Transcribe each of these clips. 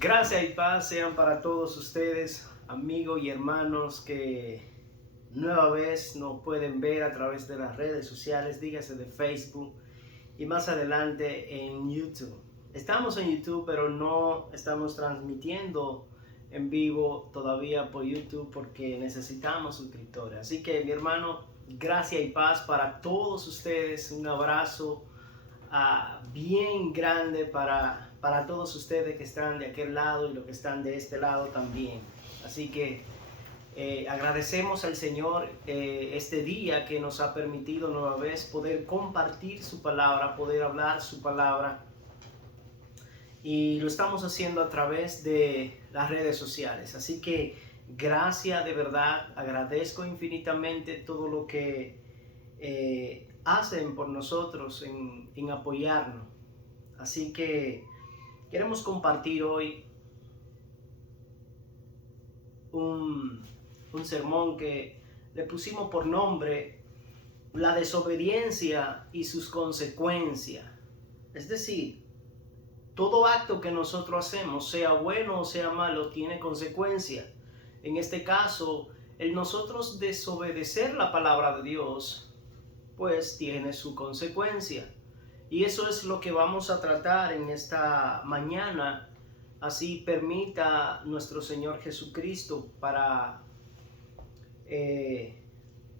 Gracias y paz sean para todos ustedes, amigos y hermanos que nueva vez nos pueden ver a través de las redes sociales, dígase de Facebook y más adelante en YouTube. Estamos en YouTube, pero no estamos transmitiendo en vivo todavía por YouTube porque necesitamos suscriptores. Así que mi hermano, gracias y paz para todos ustedes. Un abrazo bien grande para todos ustedes que están de aquel lado y los que están de este lado también. Así que agradecemos al Señor este día que nos ha permitido nueva vez poder compartir su palabra, poder hablar su palabra. Y lo estamos haciendo a través de las redes sociales. Así que gracias de verdad, agradezco infinitamente todo lo que hacen por nosotros en apoyarnos. Así que queremos compartir hoy un, un sermón que le pusimos por nombre La desobediencia y sus consecuencias. Es decir, todo acto que nosotros hacemos, sea bueno o sea malo, tiene consecuencias. En este caso, el nosotros desobedecer la palabra de Dios, pues tiene su consecuencia. Y eso es lo que vamos a tratar en esta mañana. Así permita nuestro Señor Jesucristo para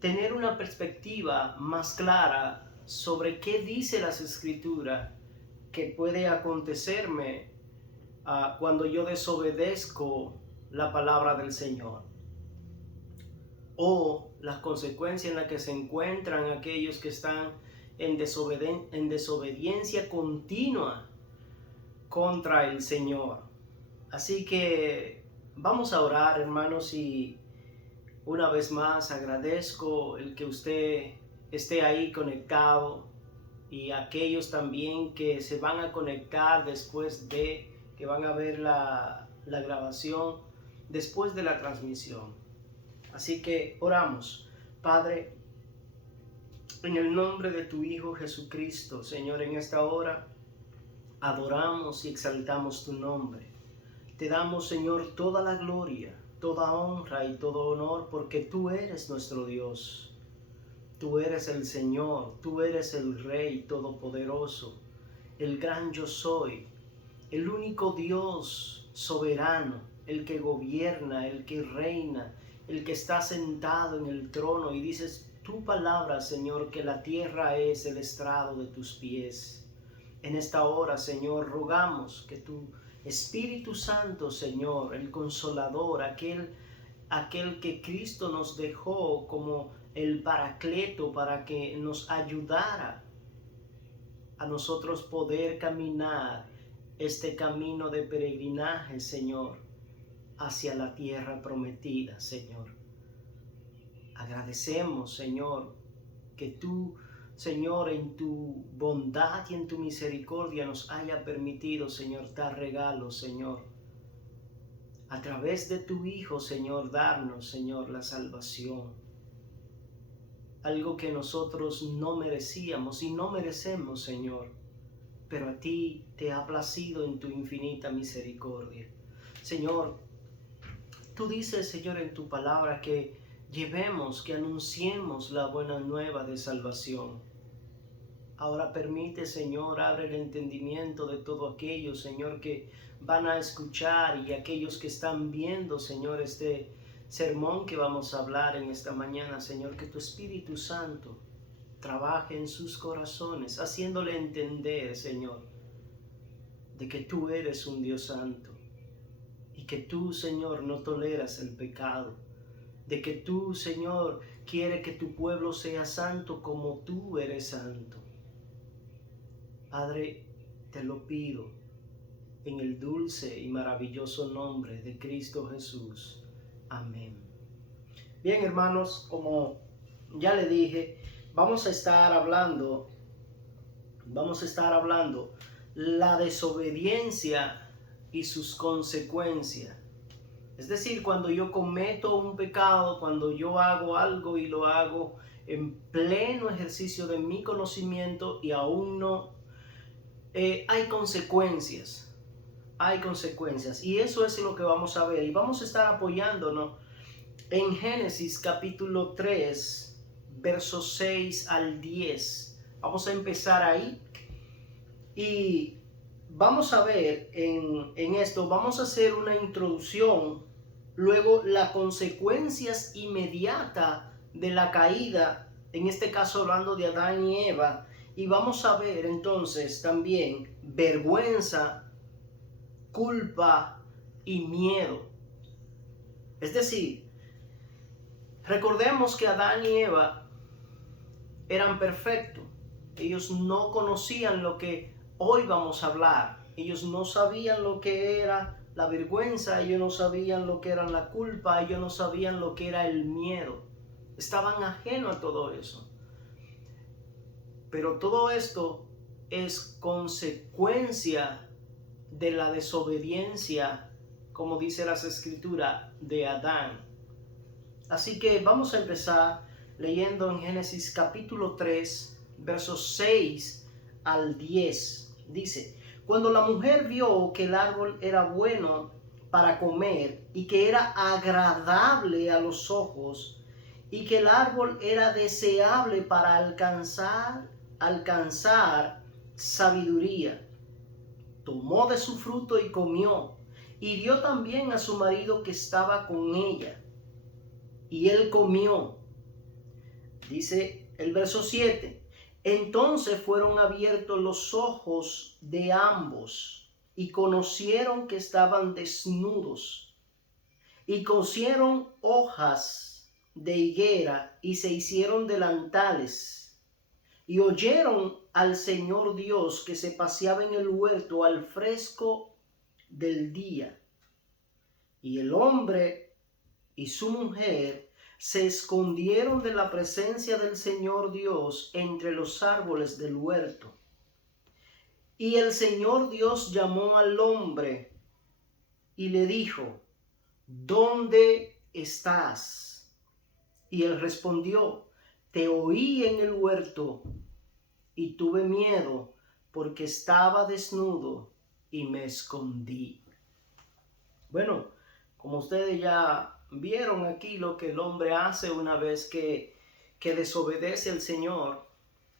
tener una perspectiva más clara sobre qué dice las Escrituras que puede acontecerme cuando yo desobedezco la palabra del Señor, o las consecuencias en las que se encuentran aquellos que están en desobediencia continua contra el Señor. Así que vamos a orar, hermanos, y una vez más agradezco el que usted esté ahí conectado y aquellos también que se van a conectar después de que van a ver la grabación después de la transmisión. Así que oramos. Padre, en el nombre de tu Hijo Jesucristo, Señor, en esta hora adoramos y exaltamos tu nombre. Te damos, Señor, toda la gloria, toda honra y todo honor, porque tú eres nuestro Dios. Tú eres el Señor, tú eres el Rey Todopoderoso, el gran yo soy, el único Dios soberano, el que gobierna, el que reina, el que está sentado en el trono. Y dices tu palabra, Señor, que la tierra es el estrado de tus pies. En esta hora, Señor, rogamos que tu Espíritu Santo, Señor, el Consolador, aquel que Cristo nos dejó como el Paracleto para que nos ayudara a nosotros poder caminar este camino de peregrinaje, Señor, hacia la tierra prometida, Señor. Agradecemos, Señor, que tú, Señor, en tu bondad y en tu misericordia nos haya permitido, Señor, dar regalos, Señor. A través de tu Hijo, Señor, darnos, Señor, la salvación. Algo que nosotros no merecíamos y no merecemos, Señor, pero a ti te ha placido en tu infinita misericordia. Señor, tú dices, Señor, en tu palabra que llevemos, que anunciemos la buena nueva de salvación. Ahora permite, Señor, abre el entendimiento de todo aquello, Señor, que van a escuchar y aquellos que están viendo, Señor, este sermón que vamos a hablar en esta mañana, Señor, que tu Espíritu Santo trabaje en sus corazones, haciéndole entender, Señor, de que tú eres un Dios santo y que tú, Señor, no toleras el pecado, de que tú, Señor, quieres que tu pueblo sea santo como tú eres santo. Padre, te lo pido en el dulce y maravilloso nombre de Cristo Jesús. Amén. Bien, hermanos, como ya le dije, vamos a estar hablando la desobediencia y sus consecuencias. Es decir, cuando yo cometo un pecado, cuando yo hago algo y lo hago en pleno ejercicio de mi conocimiento y aún no hay consecuencias. hay consecuencias. Y eso es lo que vamos a ver. Y vamos a estar apoyándonos en Génesis capítulo 3, versos 6 al 10. Vamos a empezar ahí. Y vamos a ver en esto, vamos a hacer una introducción, luego las consecuencias inmediatas de la caída, en este caso hablando de Adán y Eva, y vamos a ver entonces también vergüenza, culpa y miedo. Es decir, recordemos que Adán y Eva eran perfectos. Ellos no conocían lo que hoy vamos a hablar. Ellos no sabían lo que era la vergüenza, ellos no sabían lo que era la culpa, ellos no sabían lo que era el miedo. Estaban ajenos a todo eso. Pero todo esto es consecuencia de la desobediencia, como dice las escrituras, de Adán. Así que vamos a empezar leyendo en Génesis capítulo 3, versos 6 al 10. Dice: cuando la mujer vio que el árbol era bueno para comer y que era agradable a los ojos y que el árbol era deseable para alcanzar sabiduría, tomó de su fruto y comió, y dio también a su marido que estaba con ella, y él comió. Dice el verso 7: entonces fueron abiertos los ojos de ambos, y conocieron que estaban desnudos, y cosieron hojas de higuera, y se hicieron delantales, y oyeron al Señor Dios que se paseaba en el huerto al fresco del día. Y el hombre y su mujer se escondieron de la presencia del Señor Dios entre los árboles del huerto. Y el Señor Dios llamó al hombre y le dijo: ¿dónde estás? Y él respondió: te oí en el huerto y tuve miedo porque estaba desnudo y me escondí. Bueno, como ustedes ya vieron aquí lo que el hombre hace una vez que desobedece al Señor.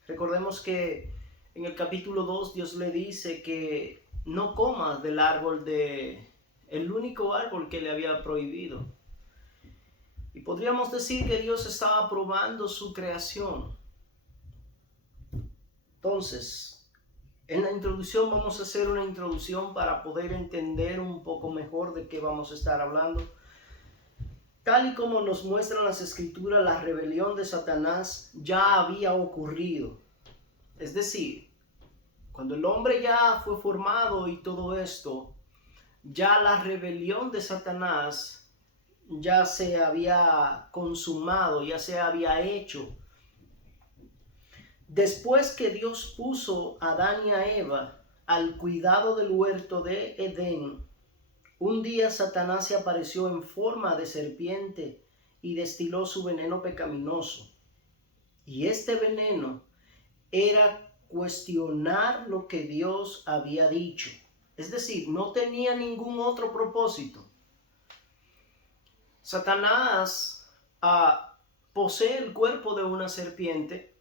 Recordemos que en el capítulo 2 Dios le dice que no coma del árbol el único árbol que le había prohibido. Y podríamos decir que Dios estaba probando su creación. Entonces, en la introducción vamos a hacer una introducción para poder entender un poco mejor de qué vamos a estar hablando. Tal y como nos muestran las escrituras, la rebelión de Satanás ya había ocurrido. Es decir, cuando el hombre ya fue formado y todo esto, ya la rebelión de Satanás ya se había consumado, ya se había hecho. Después que Dios puso a Adán y a Eva al cuidado del huerto de Edén, un día Satanás se apareció en forma de serpiente y destiló su veneno pecaminoso. Y este veneno era cuestionar lo que Dios había dicho. Es decir, no tenía ningún otro propósito. Satanás posee el cuerpo de una serpiente,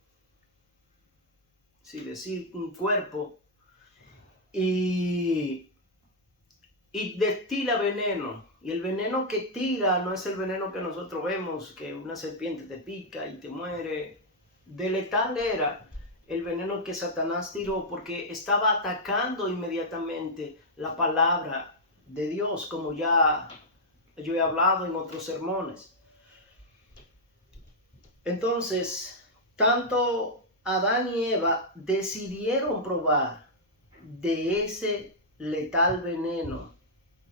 es decir, un cuerpo, y destila veneno. Y el veneno que tira no es el veneno que nosotros vemos, que una serpiente te pica y te muere. De letal era el veneno que Satanás tiró, porque estaba atacando inmediatamente la palabra de Dios, como ya yo he hablado en otros sermones. Entonces, tanto Adán y Eva decidieron probar de ese letal veneno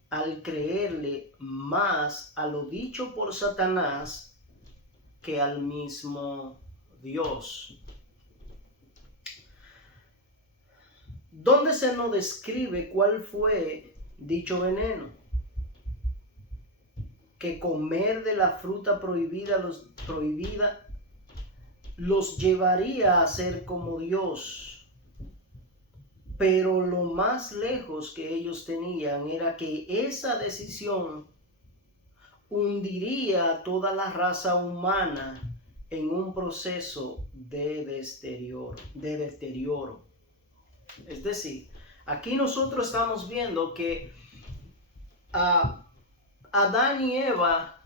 al creerle más a lo dicho por Satanás que al mismo Dios. ¿Dónde se nos describe cuál fue dicho veneno? Que comer de la fruta prohibida los llevaría a ser como Dios. Pero lo más lejos que ellos tenían era que esa decisión hundiría a toda la raza humana en un proceso de deterioro. Es decir, aquí nosotros estamos viendo que Adán y Eva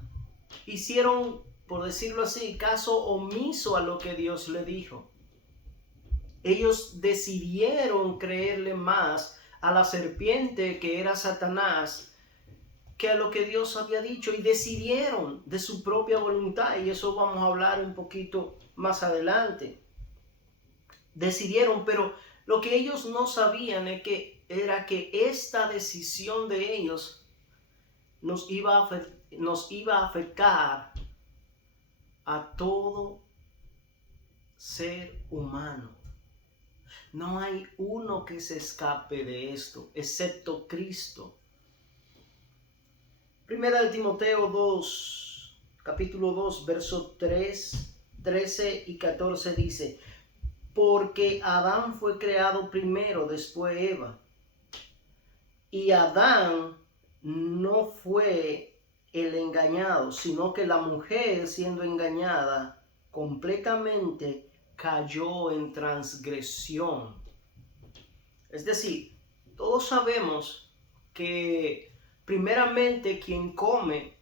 hicieron, por decirlo así, caso omiso a lo que Dios le dijo. Ellos decidieron creerle más a la serpiente, que era Satanás, que a lo que Dios había dicho, y decidieron de su propia voluntad, y eso vamos a hablar un poquito más adelante. Decidieron, pero lo que ellos no sabían era que esta decisión de ellos nos iba a afectar a todo ser humano. No hay uno que se escape de esto, excepto Cristo. Primera de Timoteo 2, capítulo 2, verso 13 y 14 dice: porque Adán fue creado primero, después Eva. Y Adán no fue el engañado, sino que la mujer, siendo engañada completamente, cayó en transgresión. Es decir, todos sabemos que primeramente quien come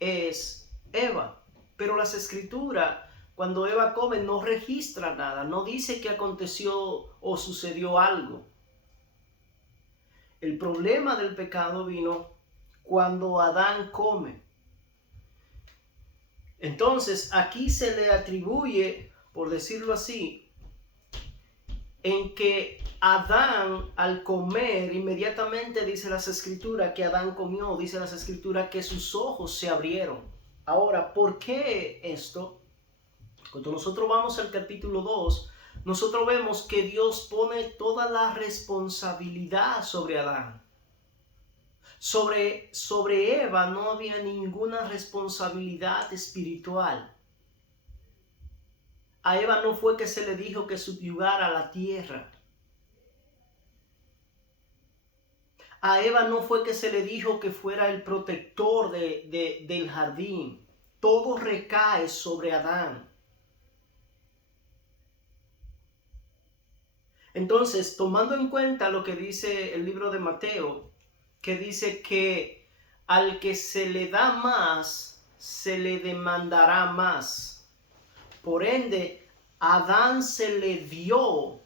es Eva, pero las escrituras, cuando Eva come, no registra nada, no dice que aconteció o sucedió algo. El problema del pecado vino cuando Adán come. Entonces aquí se le atribuye, por decirlo así, en que Adán, al comer, inmediatamente dice las escrituras que Adán comió, dice las escrituras que sus ojos se abrieron. Ahora, ¿por qué esto? Cuando nosotros vamos al capítulo 2, nosotros vemos que Dios pone toda la responsabilidad sobre Adán. Sobre Eva no había ninguna responsabilidad espiritual. A Eva no fue que se le dijo que subyugara la tierra. A Eva no fue que se le dijo que fuera el protector del jardín. Todo recae sobre Adán. Entonces, tomando en cuenta lo que dice el libro de Mateo, que dice que al que se le da más, se le demandará más. Por ende, a Adán se le dio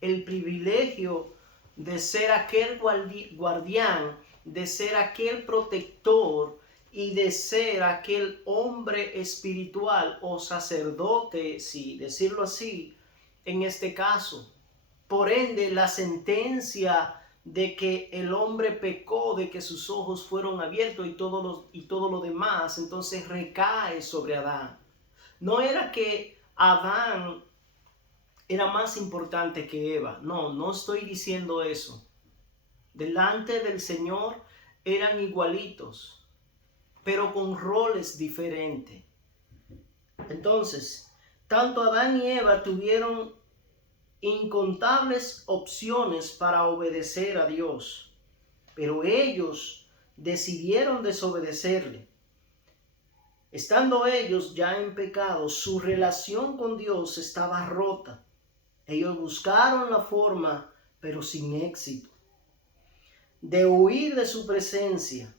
el privilegio de ser aquel guardián, de ser aquel protector y de ser aquel hombre espiritual o sacerdote, si decirlo así, en este caso. Por ende, la sentencia de que el hombre pecó, de que sus ojos fueron abiertos y todo lo demás, entonces recae sobre Adán. No era que Adán era más importante que Eva. No estoy diciendo eso. Delante del Señor eran igualitos, pero con roles diferentes. Entonces, tanto Adán y Eva tuvieron incontables opciones para obedecer a Dios, pero ellos decidieron desobedecerle. Estando ellos ya en pecado, su relación con Dios estaba rota. Ellos buscaron la forma, pero sin éxito, de huir de su presencia.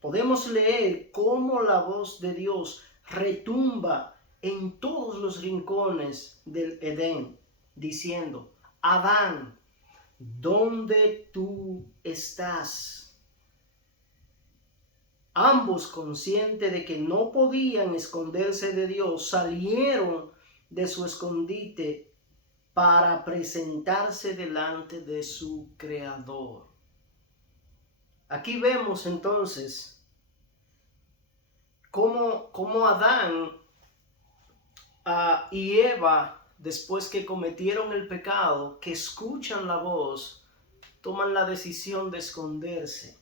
Podemos leer cómo la voz de Dios retumba en todos los rincones del Edén, diciendo: Adán, ¿dónde tú estás? Ambos, conscientes de que no podían esconderse de Dios, salieron de su escondite para presentarse delante de su Creador. Aquí vemos entonces cómo Adán y Eva, después que cometieron el pecado, que escuchan la voz, toman la decisión de esconderse.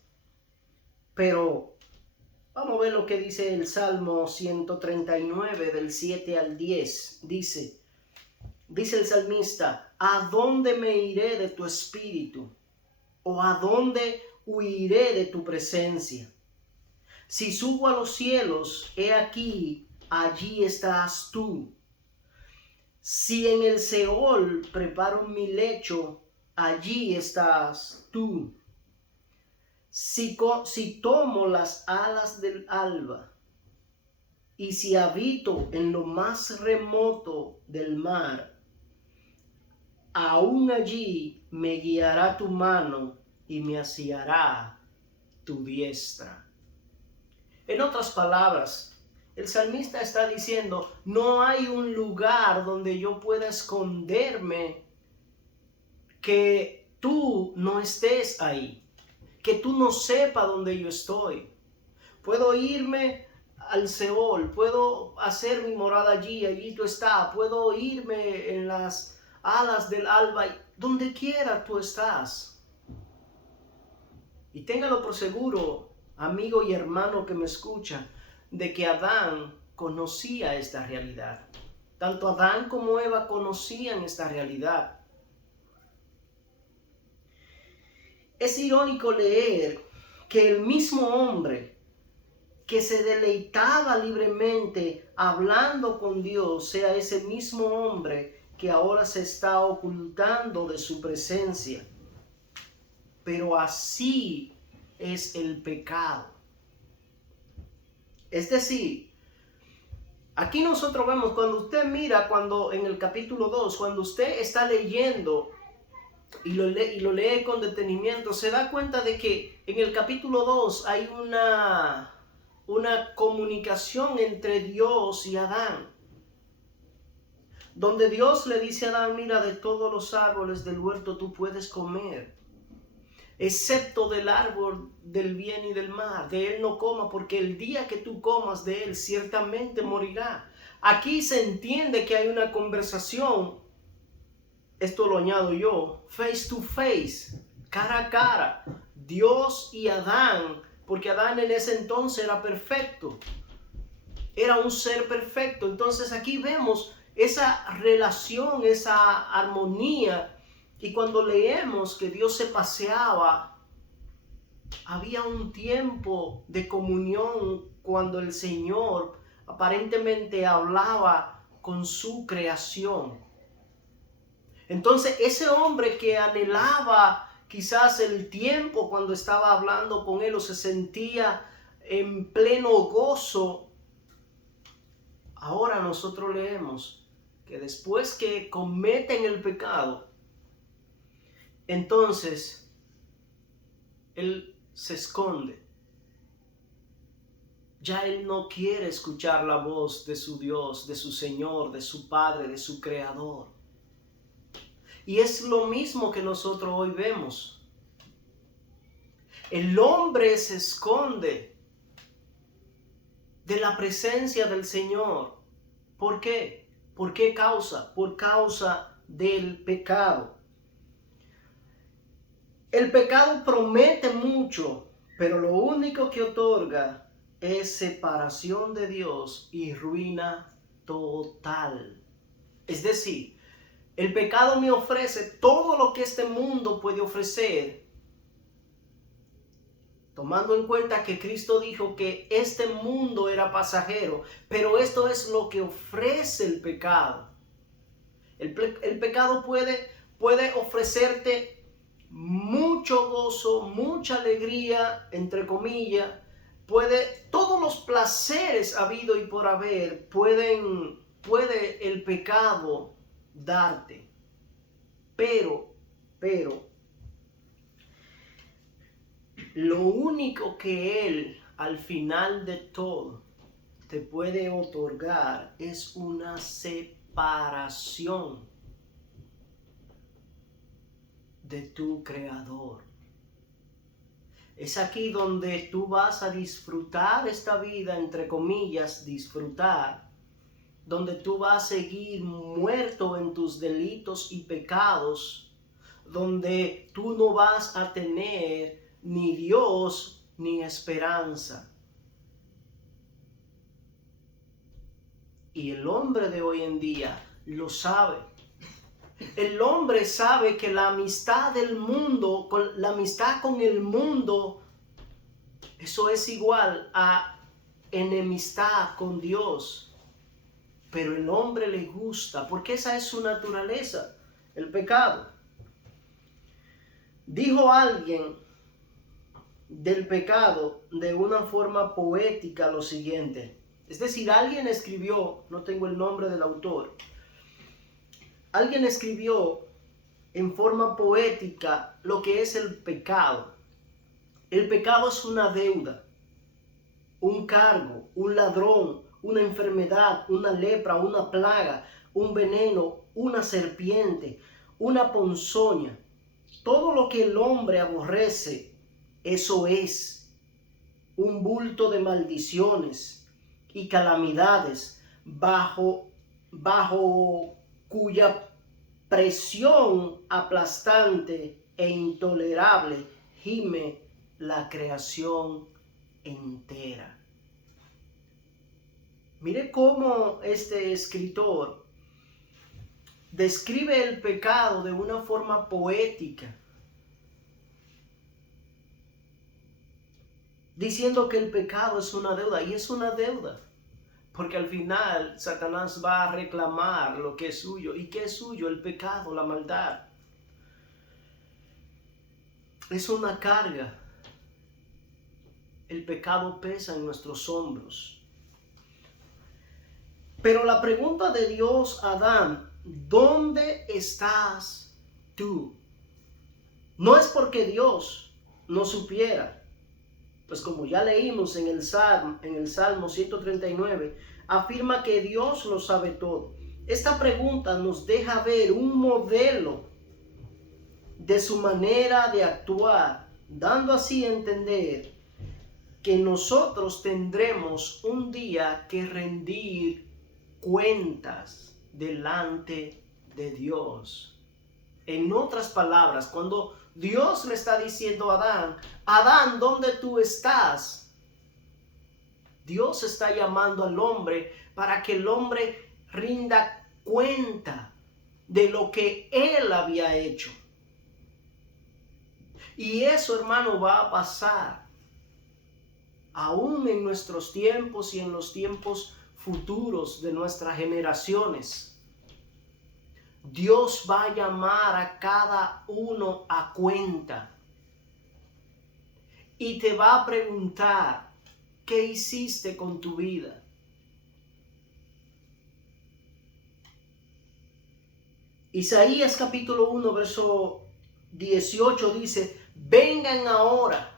Pero vamos a ver lo que dice el Salmo 139, del 7 al 10. Dice el salmista: ¿A dónde me iré de tu espíritu? ¿O a dónde huiré de tu presencia? Si subo a los cielos, he aquí, allí estás tú. Si en el Seol preparo mi lecho, allí estás tú. Si tomo las alas del alba, y si habito en lo más remoto del mar, aún allí me guiará tu mano y me asiará tu diestra. En otras palabras, el salmista está diciendo, no hay un lugar donde yo pueda esconderme que tú no estés ahí, que tú no sepas dónde yo estoy. Puedo irme al Seol, puedo hacer mi morada allí tú estás, puedo irme en las alas del alba, donde quiera tú estás. Y téngalo por seguro, amigo y hermano que me escucha, de que Adán conocía esta realidad. Tanto Adán como Eva conocían esta realidad. Es irónico leer que el mismo hombre que se deleitaba libremente hablando con Dios sea ese mismo hombre que ahora se está ocultando de su presencia. Pero así es el pecado. Es decir, aquí nosotros vemos, cuando usted mira, cuando en el capítulo 2, cuando usted está leyendo y lo lee con detenimiento, se da cuenta de que en el capítulo 2 hay una comunicación entre Dios y Adán, donde Dios le dice a Adán, mira, de todos los árboles del huerto tú puedes comer, excepto del árbol del bien y del mal, de él no coma, porque el día que tú comas de él ciertamente morirá. Aquí se entiende que hay una conversación, esto lo añado yo, face to face, cara a cara, Dios y Adán, porque Adán en ese entonces era perfecto, era un ser perfecto. Entonces aquí vemos esa relación, esa armonía. Y cuando leemos que Dios se paseaba, había un tiempo de comunión cuando el Señor aparentemente hablaba con su creación. Entonces ese hombre que anhelaba quizás el tiempo cuando estaba hablando con él o se sentía en pleno gozo, ahora nosotros leemos que después que cometen el pecado, entonces él se esconde. Ya él no quiere escuchar la voz de su Dios, de su Señor, de su Padre, de su Creador. Y es lo mismo que nosotros hoy vemos. El hombre se esconde de la presencia del Señor. ¿Por qué? ¿Por qué causa? Por causa del pecado. El pecado promete mucho, pero lo único que otorga es separación de Dios y ruina total. Es decir, el pecado me ofrece todo lo que este mundo puede ofrecer, tomando en cuenta que Cristo dijo que este mundo era pasajero, pero esto es lo que ofrece el pecado. El pecado puede ofrecerte mucho gozo, mucha alegría, entre comillas, todos los placeres habido y por haber, puede el pecado darte. Pero, lo único que él, al final de todo, te puede otorgar es una separación de tu Creador. Es aquí donde tú vas a disfrutar esta vida, entre comillas, disfrutar, donde tú vas a seguir muerto en tus delitos y pecados, donde tú no vas a tener ni Dios ni esperanza. Y el hombre de hoy en día lo sabe. El hombre sabe que la amistad del mundo, la amistad con el mundo, eso es igual a enemistad con Dios. Pero el hombre le gusta, porque esa es su naturaleza, el pecado. Dijo alguien del pecado de una forma poética lo siguiente. Es decir, alguien escribió, no tengo el nombre del autor, alguien escribió en forma poética lo que es el pecado. El pecado es una deuda, un cargo, un ladrón, una enfermedad, una lepra, una plaga, un veneno, una serpiente, una ponzoña. Todo lo que el hombre aborrece, eso es un bulto de maldiciones y calamidades bajo cuya presión aplastante e intolerable gime la creación entera. Mire cómo este escritor describe el pecado de una forma poética, diciendo que el pecado es una deuda, y es una deuda, porque al final Satanás va a reclamar lo que es suyo. ¿Y qué es suyo? El pecado, la maldad. Es una carga. El pecado pesa en nuestros hombros. Pero la pregunta de Dios a Adán, ¿dónde estás tú? No es porque Dios no supiera. Pues como ya leímos en el Salmo 139, afirma que Dios lo sabe todo. Esta pregunta nos deja ver un modelo de su manera de actuar, dando así a entender que nosotros tendremos un día que rendir cuentas delante de Dios. En otras palabras, cuando Dios le está diciendo a Adán, Adán, ¿dónde tú estás? Dios está llamando al hombre para que el hombre rinda cuenta de lo que él había hecho. Y eso, hermano, va a pasar aún en nuestros tiempos y en los tiempos futuros de nuestras generaciones. Dios va a llamar a cada uno a cuenta y te va a preguntar, ¿qué hiciste con tu vida? Isaías capítulo 1, verso 18 dice, vengan ahora,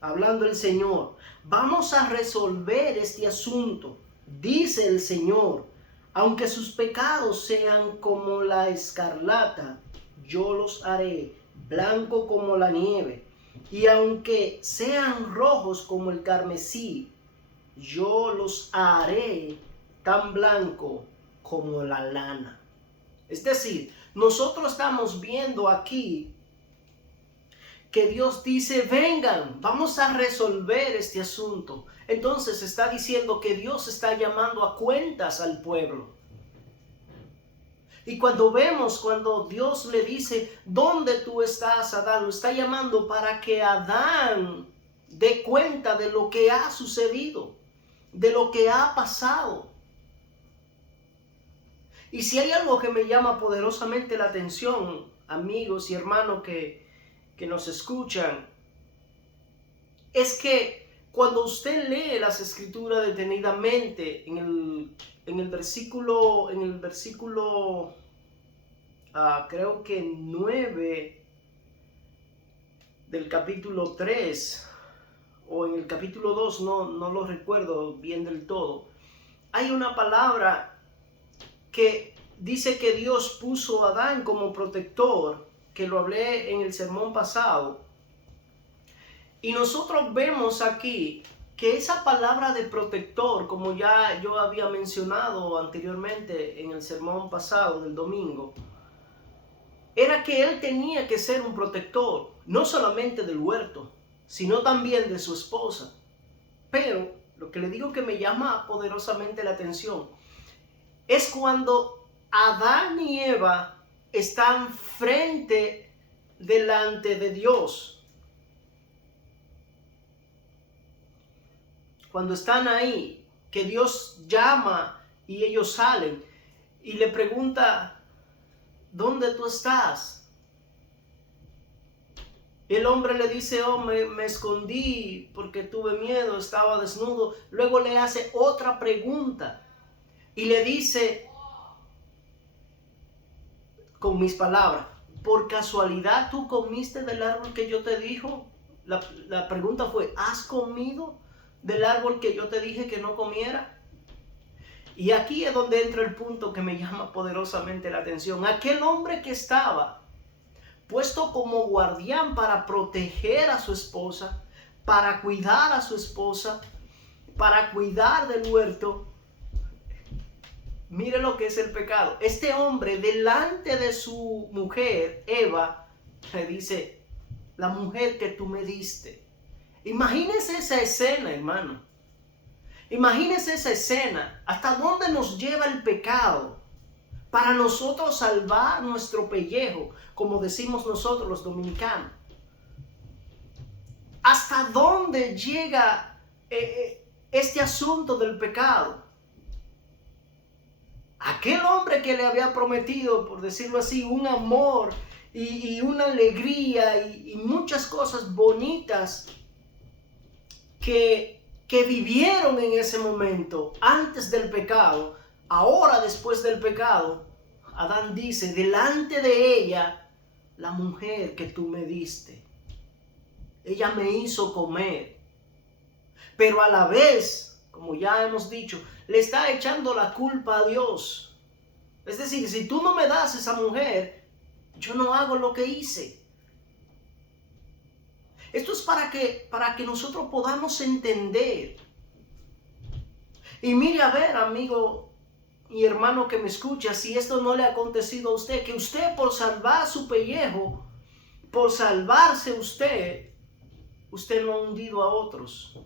hablando el Señor, vamos a resolver este asunto, dice el Señor. Aunque sus pecados sean como la escarlata, yo los haré blanco como la nieve. Y aunque sean rojos como el carmesí, yo los haré tan blanco como la lana. Es decir, nosotros estamos viendo aquí que Dios dice, vengan, vamos a resolver este asunto. Entonces está diciendo que Dios está llamando a cuentas al pueblo. Y cuando Dios le dice, ¿dónde tú estás, Adán? Lo está llamando para que Adán dé cuenta de lo que ha sucedido, de lo que ha pasado. Y si hay algo que me llama poderosamente la atención, amigos y hermanos que nos escuchan, es que cuando usted lee las escrituras detenidamente en el versículo creo que 9 del capítulo 3 o en el capítulo 2, no lo recuerdo bien del todo, hay una palabra que dice que Dios puso a Adán como protector, que lo hablé en el sermón pasado. Y nosotros vemos aquí que esa palabra de protector, como ya yo había mencionado anteriormente en el sermón pasado del domingo, era que él tenía que ser un protector, no solamente del huerto, sino también de su esposa. Pero lo que le digo que me llama poderosamente la atención es cuando Adán y Eva están delante de Dios, cuando están ahí, que Dios llama y ellos salen y le pregunta, ¿dónde tú estás? El hombre le dice, oh, me escondí porque tuve miedo, estaba desnudo. Luego le hace otra pregunta y le dice, con mis palabras, ¿por casualidad tú comiste del árbol que yo te dijo? La pregunta fue, ¿has comido del árbol que yo te dije que no comiera? Y aquí es donde entra el punto que me llama poderosamente la atención. Aquel hombre que estaba puesto como guardián para proteger a su esposa, para cuidar a su esposa, para cuidar del huerto. Mire lo que es el pecado. Este hombre delante de su mujer, Eva, le dice, la mujer que tú me diste. Imagínese esa escena, hermano. Imagínese esa escena. ¿Hasta dónde nos lleva el pecado? Para nosotros salvar nuestro pellejo, como decimos nosotros los dominicanos. ¿Hasta dónde llega este asunto del pecado? Aquel hombre que le había prometido, por decirlo así, un amor y una alegría y muchas cosas bonitas que vivieron en ese momento antes del pecado, ahora después del pecado, Adán dice, delante de ella, la mujer que tú me diste, ella me hizo comer, pero a la vez, como ya hemos dicho, le está echando la culpa a Dios. Es decir, si tú no me das esa mujer, yo no hago lo que hice. Esto es para que nosotros podamos entender. Y mire a ver, amigo y hermano que me escucha, si esto no le ha acontecido a usted, que usted por salvar su pellejo, por salvarse usted no ha hundido a otros.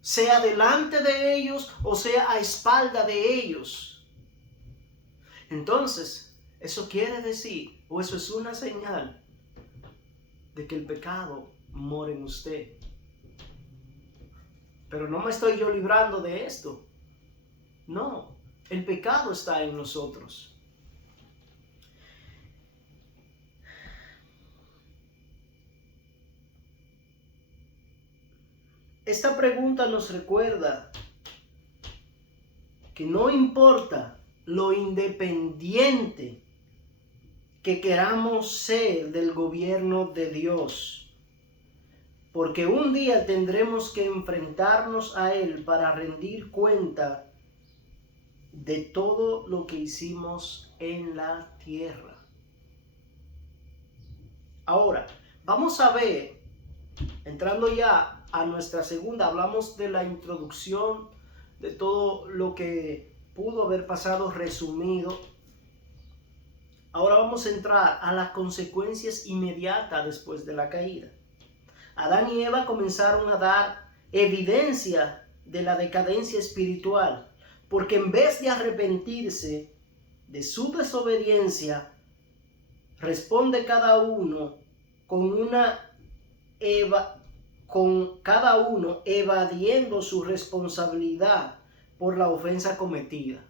Sea delante de ellos o sea a espalda de ellos. Entonces, eso quiere decir, o eso es una señal de que el pecado mora en usted. Pero no me estoy yo librando de esto. No, el pecado está en nosotros. Esta pregunta nos recuerda que no importa lo independiente que queramos ser del gobierno de Dios, porque un día tendremos que enfrentarnos a Él para rendir cuenta de todo lo que hicimos en la tierra. Ahora, vamos a ver, entrando ya a nuestra segunda, hablamos de la introducción, de todo lo que pudo haber pasado resumido. Ahora vamos a entrar a las consecuencias inmediatas después de la caída. Adán y Eva comenzaron a dar evidencia de la decadencia espiritual, porque en vez de arrepentirse de su desobediencia, responde cada uno con cada uno evadiendo su responsabilidad por la ofensa cometida.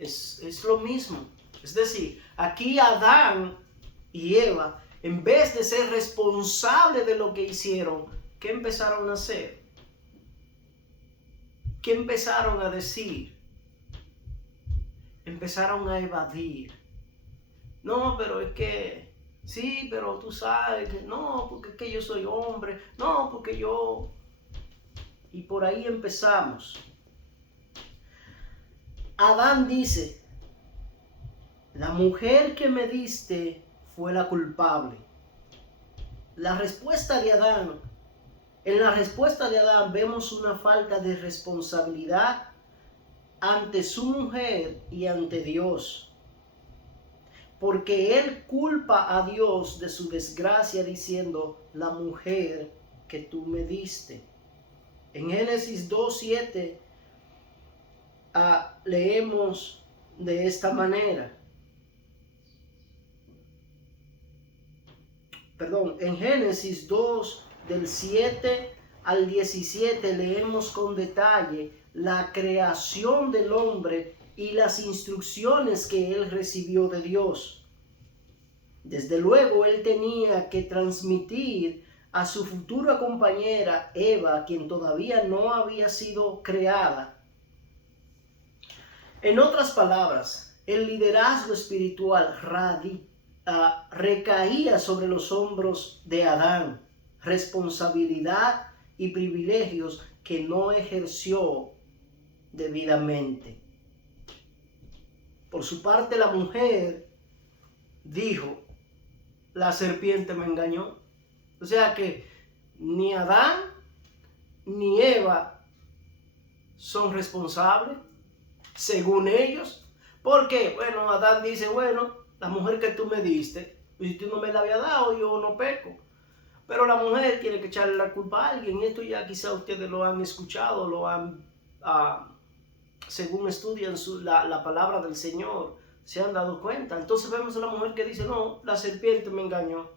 Es lo mismo. Es decir, aquí Adán y Eva, en vez de ser responsables de lo que hicieron, ¿qué empezaron a hacer? ¿Qué empezaron a decir? Empezaron a evadir. No, pero es que, sí, pero tú sabes que no, porque es que yo soy hombre, no, porque yo... Y por ahí empezamos. Adán dice, la mujer que me diste fue la culpable. La respuesta de Adán, en la respuesta de Adán vemos una falta de responsabilidad ante su mujer y ante Dios. Porque él culpa a Dios de su desgracia diciendo, la mujer que tú me diste. En Génesis 2:7 leemos de esta manera. En Génesis 2, del 7 al 17, leemos con detalle la creación del hombre y las instrucciones que él recibió de Dios. Desde luego, él tenía que transmitir a su futura compañera Eva, quien todavía no había sido creada. En otras palabras, el liderazgo espiritual recaía sobre los hombros de Adán, responsabilidad y privilegios que no ejerció debidamente. Por su parte, la mujer dijo: la serpiente me engañó. O sea que ni Adán ni Eva son responsables, según ellos. Porque, bueno, Adán dice: bueno, la mujer que tú me diste, y si tú no me la habías dado, yo no peco. Pero la mujer tiene que echarle la culpa a alguien. Esto ya quizá ustedes lo han escuchado, lo han, según estudian la palabra del Señor, se han dado cuenta. Entonces vemos a la mujer que dice: no, la serpiente me engañó.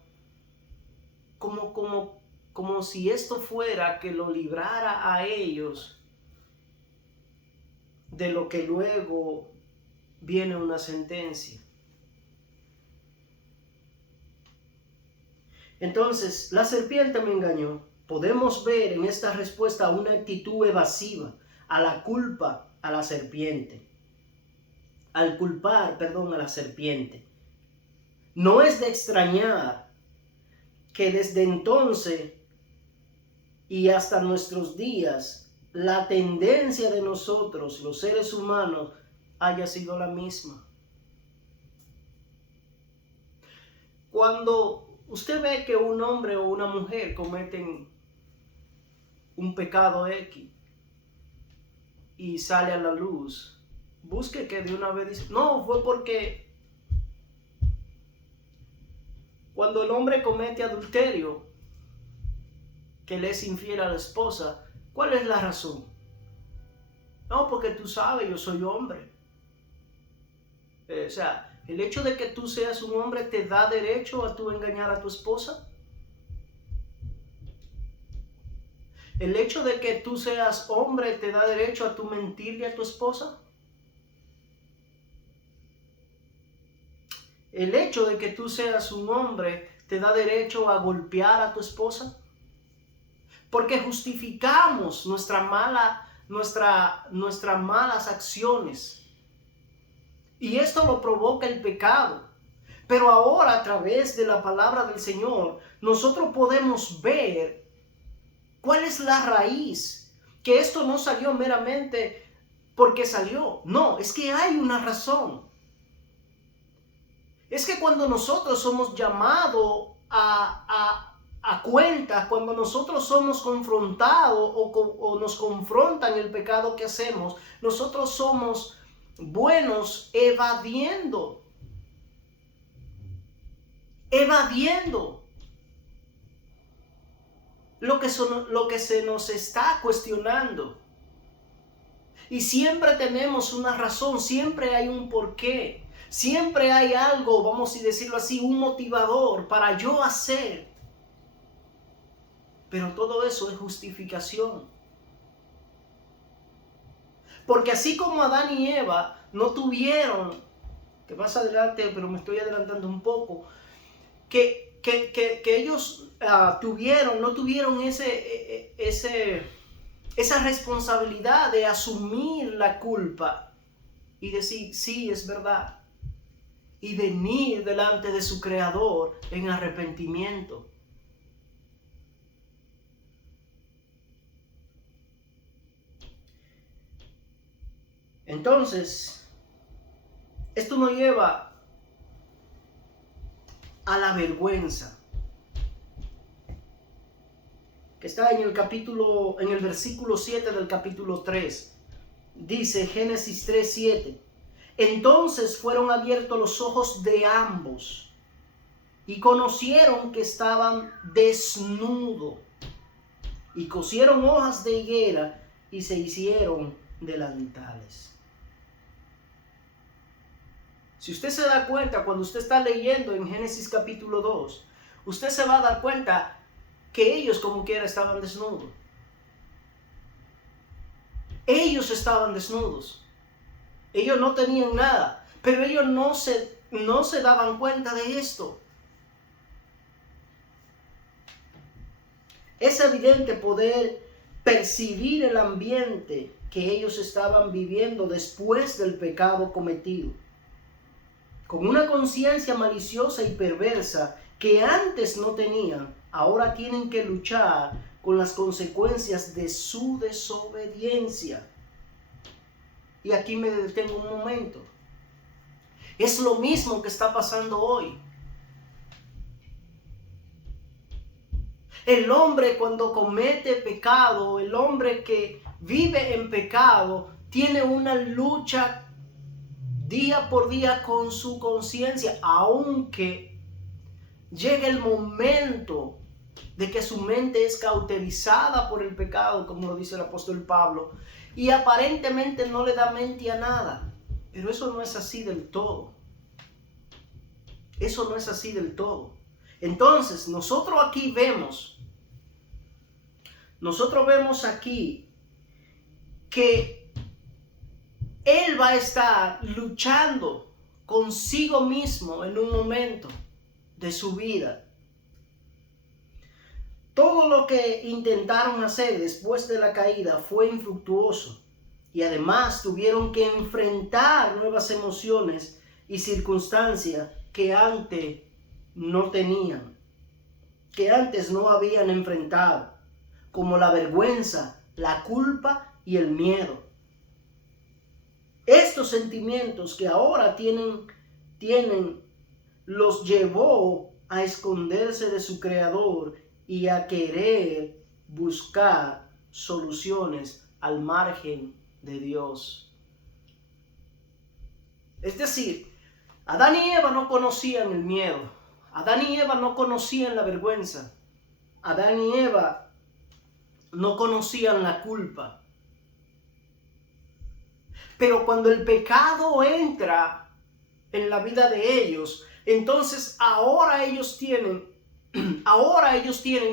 Como si esto fuera que lo librara a ellos de lo que luego viene una sentencia. Entonces, la serpiente me engañó. Podemos ver en esta respuesta una actitud evasiva a la culpa a la serpiente. Al culpar, a la serpiente. No es de extrañar que desde entonces y hasta nuestros días, la tendencia de nosotros, los seres humanos, haya sido la misma. Cuando usted ve que un hombre o una mujer cometen un pecado X y sale a la luz, busque que de una vez dice: no, fue porque cuando el hombre comete adulterio, que le es infiel a la esposa, ¿cuál es la razón? No, porque tú sabes, yo soy hombre. O sea, el hecho de que tú seas un hombre te da derecho a tú engañar a tu esposa. El hecho de que tú seas hombre te da derecho a tú mentirle a tu esposa. El hecho de que tú seas un hombre te da derecho a golpear a tu esposa. Porque justificamos nuestras malas acciones. Y esto lo provoca el pecado. Pero ahora, a través de la palabra del Señor, nosotros podemos ver cuál es la raíz. Que esto no salió meramente porque salió. No, es que hay una razón. Es que cuando nosotros somos llamados a cuentas, cuando nosotros somos confrontados o nos confrontan el pecado que hacemos, nosotros somos buenos evadiendo lo que se nos está cuestionando. Y siempre tenemos una razón, siempre hay un porqué, siempre hay algo, vamos a decirlo así, un motivador para yo hacer. Pero todo eso es justificación. Porque así como Adán y Eva no tuvieron, que más adelante, pero me estoy adelantando un poco, que ellos no tuvieron esa responsabilidad de asumir la culpa y decir: sí, es verdad, y venir delante de su Creador en arrepentimiento. Entonces, esto nos lleva a la vergüenza, que está en el versículo 7 del capítulo 3. Dice Génesis 3:7. Entonces fueron abiertos los ojos de ambos y conocieron que estaban desnudos, y cosieron hojas de higuera y se hicieron delantales. Si usted se da cuenta, cuando usted está leyendo en Génesis capítulo 2, usted se va a dar cuenta que ellos como quiera estaban desnudos. Ellos estaban desnudos. Ellos no tenían nada, pero ellos no se daban cuenta de esto. Es evidente poder percibir el ambiente que ellos estaban viviendo después del pecado cometido. Con una conciencia maliciosa y perversa que antes no tenían, ahora tienen que luchar con las consecuencias de su desobediencia. Y aquí me detengo un momento. Es lo mismo que está pasando hoy. El hombre cuando comete pecado, el hombre que vive en pecado, tiene una lucha día por día con su conciencia, aunque llegue el momento de que su mente es cauterizada por el pecado, como lo dice el apóstol Pablo, y aparentemente no le da mente a nada. Pero eso no es así del todo. Eso no es así del todo. Entonces, nosotros vemos aquí que él va a estar luchando consigo mismo en un momento de su vida. Todo lo que intentaron hacer después de la caída fue infructuoso y además tuvieron que enfrentar nuevas emociones y circunstancias que antes no tenían, que antes no habían enfrentado, como la vergüenza, la culpa y el miedo. Estos sentimientos que ahora tienen, los llevó a esconderse de su Creador y a querer buscar soluciones al margen de Dios. Es decir, Adán y Eva no conocían el miedo. Adán y Eva no conocían la vergüenza. Adán y Eva no conocían la culpa. Pero cuando el pecado entra en la vida de ellos, entonces ahora ellos tienen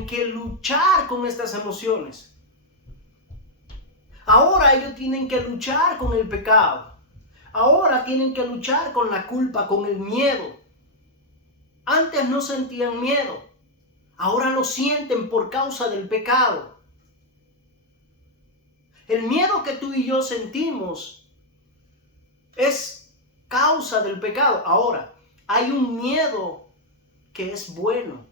que luchar con estas emociones. Ahora ellos tienen que luchar con el pecado. Ahora tienen que luchar con la culpa, con el miedo. Antes no sentían miedo. Ahora lo sienten por causa del pecado. El miedo que tú y yo sentimos es causa del pecado. Ahora, hay un miedo que es bueno.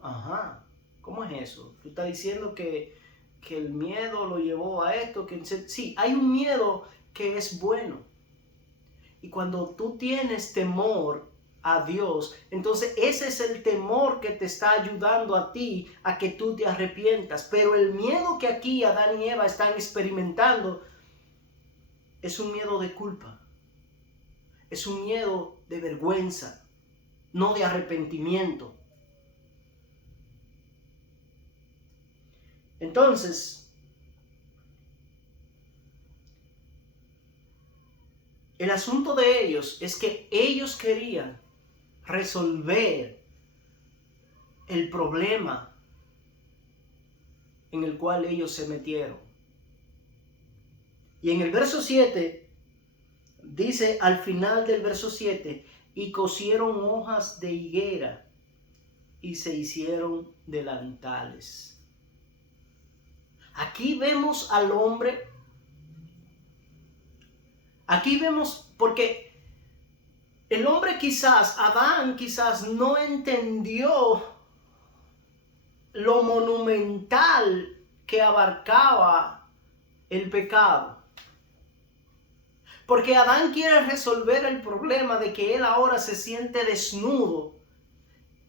Ajá, ¿cómo es eso? Tú estás diciendo que el miedo lo llevó a esto. Sí, hay un miedo que es bueno. Y cuando tú tienes temor a Dios, entonces ese es el temor que te está ayudando a ti a que tú te arrepientas. Pero el miedo que aquí Adán y Eva están experimentando es un miedo de culpa. Es un miedo de vergüenza, no de arrepentimiento. Entonces, el asunto de ellos es que ellos querían resolver el problema en el cual ellos se metieron. Y en el verso 7 dice, al final del verso 7, y cosieron hojas de higuera y se hicieron delantales. Aquí vemos al hombre. Aquí vemos, porque el hombre Adán quizás no entendió lo monumental que abarcaba el pecado. Porque Adán quiere resolver el problema de que él ahora se siente desnudo.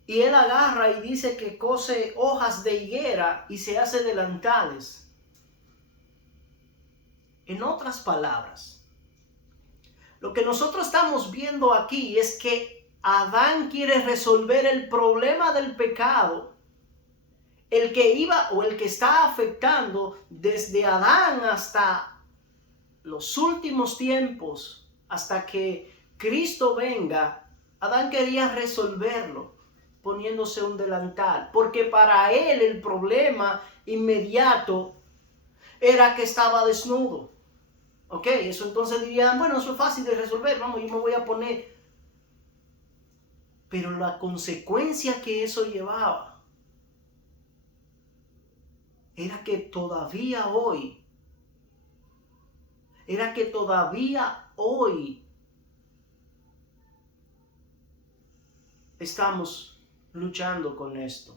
Y él agarra y dice que cose hojas de higuera y se hace delantales. En otras palabras, lo que nosotros estamos viendo aquí es que Adán quiere resolver el problema del pecado, el que está afectando desde Adán hasta los últimos tiempos, hasta que Cristo venga, Adán quería resolverlo poniéndose un delantal, porque para él el problema inmediato era que estaba desnudo. Ok, eso entonces dirían, bueno, eso es fácil de resolver, vamos, yo me voy a poner. Pero la consecuencia que eso llevaba era que todavía hoy estamos luchando con esto.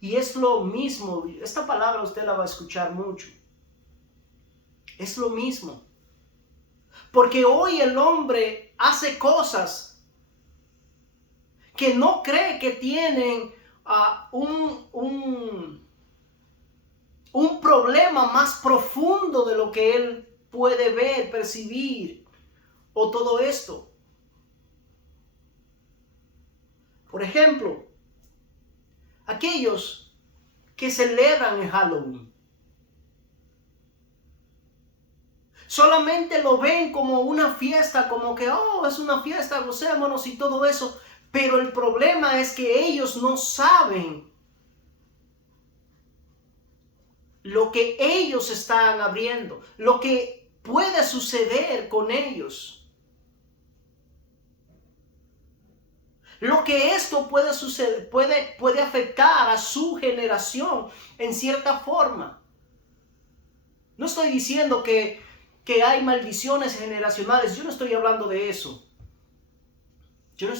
Y es lo mismo, esta palabra usted la va a escuchar mucho. Es lo mismo. Porque hoy el hombre hace cosas que no cree que tienen un problema más profundo de lo que él puede ver, percibir o todo esto. Por ejemplo, aquellos que celebran el Halloween solamente lo ven como una fiesta, como que, oh, es una fiesta, gocémonos y todo eso. Pero el problema es que ellos no saben lo que ellos están abriendo, lo que puede suceder con ellos. Lo que esto puede suceder, puede afectar a su generación en cierta forma. No estoy diciendo que hay maldiciones generacionales. Yo no estoy hablando de eso. Yo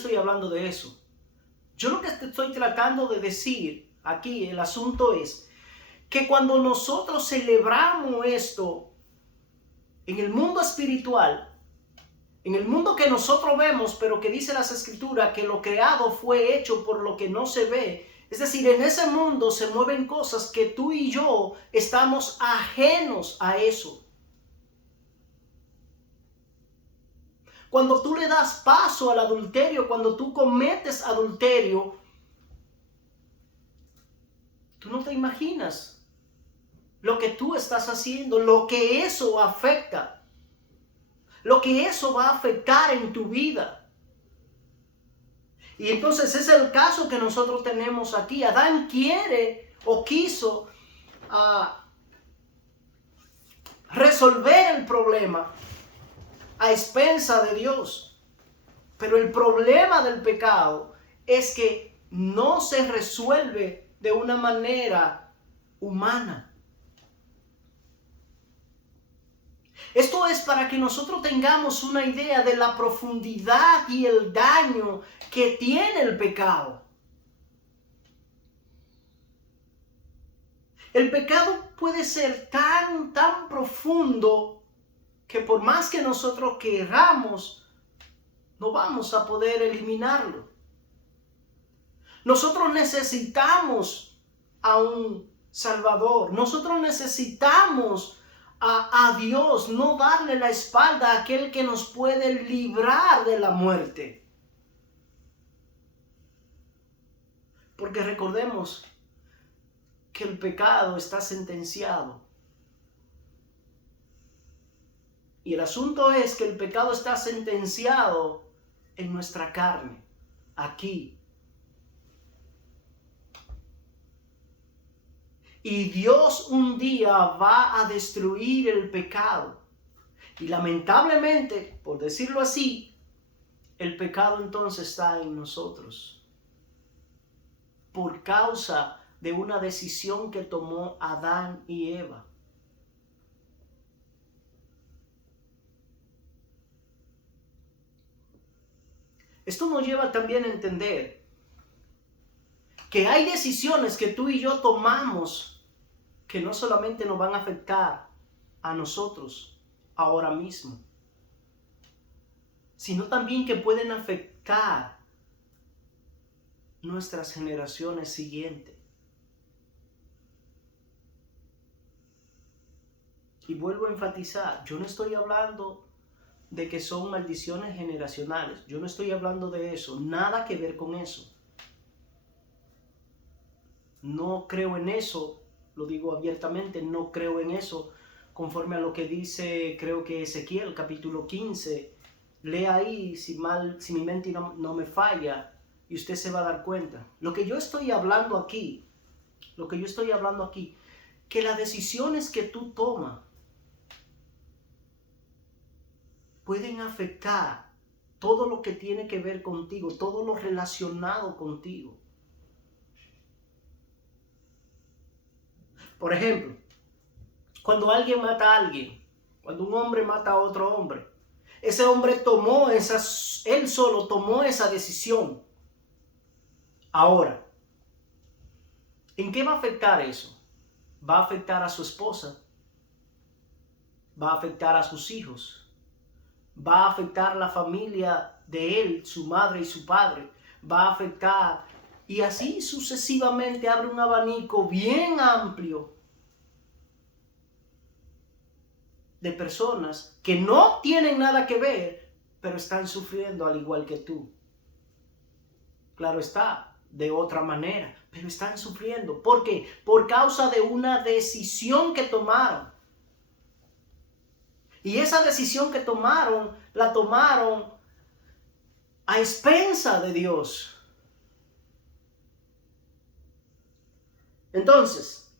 lo que estoy tratando de decir aquí, el asunto es que cuando nosotros celebramos esto en el mundo espiritual, en el mundo que nosotros vemos, pero que dice las Escrituras que lo creado fue hecho por lo que no se ve. Es decir, en ese mundo se mueven cosas que tú y yo estamos ajenos a eso. Cuando tú le das paso al adulterio, cuando tú cometes adulterio, tú no te imaginas lo que tú estás haciendo, lo que eso afecta, lo que eso va a afectar en tu vida. Y entonces es el caso que nosotros tenemos aquí. Adán quiere o quiso resolver el problema a expensa de Dios. Pero el problema del pecado es que no se resuelve de una manera humana. Esto es para que nosotros tengamos una idea de la profundidad y el daño que tiene el pecado. El pecado puede ser tan profundo que por más que nosotros queramos, no vamos a poder eliminarlo. Nosotros necesitamos a un Salvador. Nosotros necesitamos a Dios, no darle la espalda a aquel que nos puede librar de la muerte. Porque recordemos que el pecado está sentenciado. Y el asunto es que el pecado está sentenciado en nuestra carne, aquí. Y Dios un día va a destruir el pecado. Y lamentablemente, por decirlo así, el pecado entonces está en nosotros. Por causa de una decisión que tomó Adán y Eva. Esto nos lleva también a entender que hay decisiones que tú y yo tomamos que no solamente nos van a afectar a nosotros ahora mismo, sino también que pueden afectar nuestras generaciones siguientes. Y vuelvo a enfatizar, yo no estoy hablando de que son maldiciones generacionales, yo no estoy hablando de eso, nada que ver con eso. No creo en eso, lo digo abiertamente, no creo en eso, conforme a lo que dice, creo que Ezequiel, capítulo 15, Lea ahí si mi mente no me falla y usted se va a dar cuenta. Lo que yo estoy hablando aquí, que las decisiones que tú tomas pueden afectar todo lo que tiene que ver contigo, todo lo relacionado contigo. Por ejemplo, cuando alguien mata a alguien, cuando un hombre mata a otro hombre, ese hombre él solo tomó esa decisión. Ahora, ¿en qué va a afectar eso? Va a afectar a su esposa, va a afectar a sus hijos, va a afectar la familia de él, su madre y su padre, va a afectar, y así sucesivamente abre un abanico bien amplio de personas que no tienen nada que ver, pero están sufriendo al igual que tú. Claro está, de otra manera, pero están sufriendo. ¿Por qué? Por causa de una decisión que tomaron. Y esa decisión que tomaron, la tomaron a expensa de Dios. Entonces,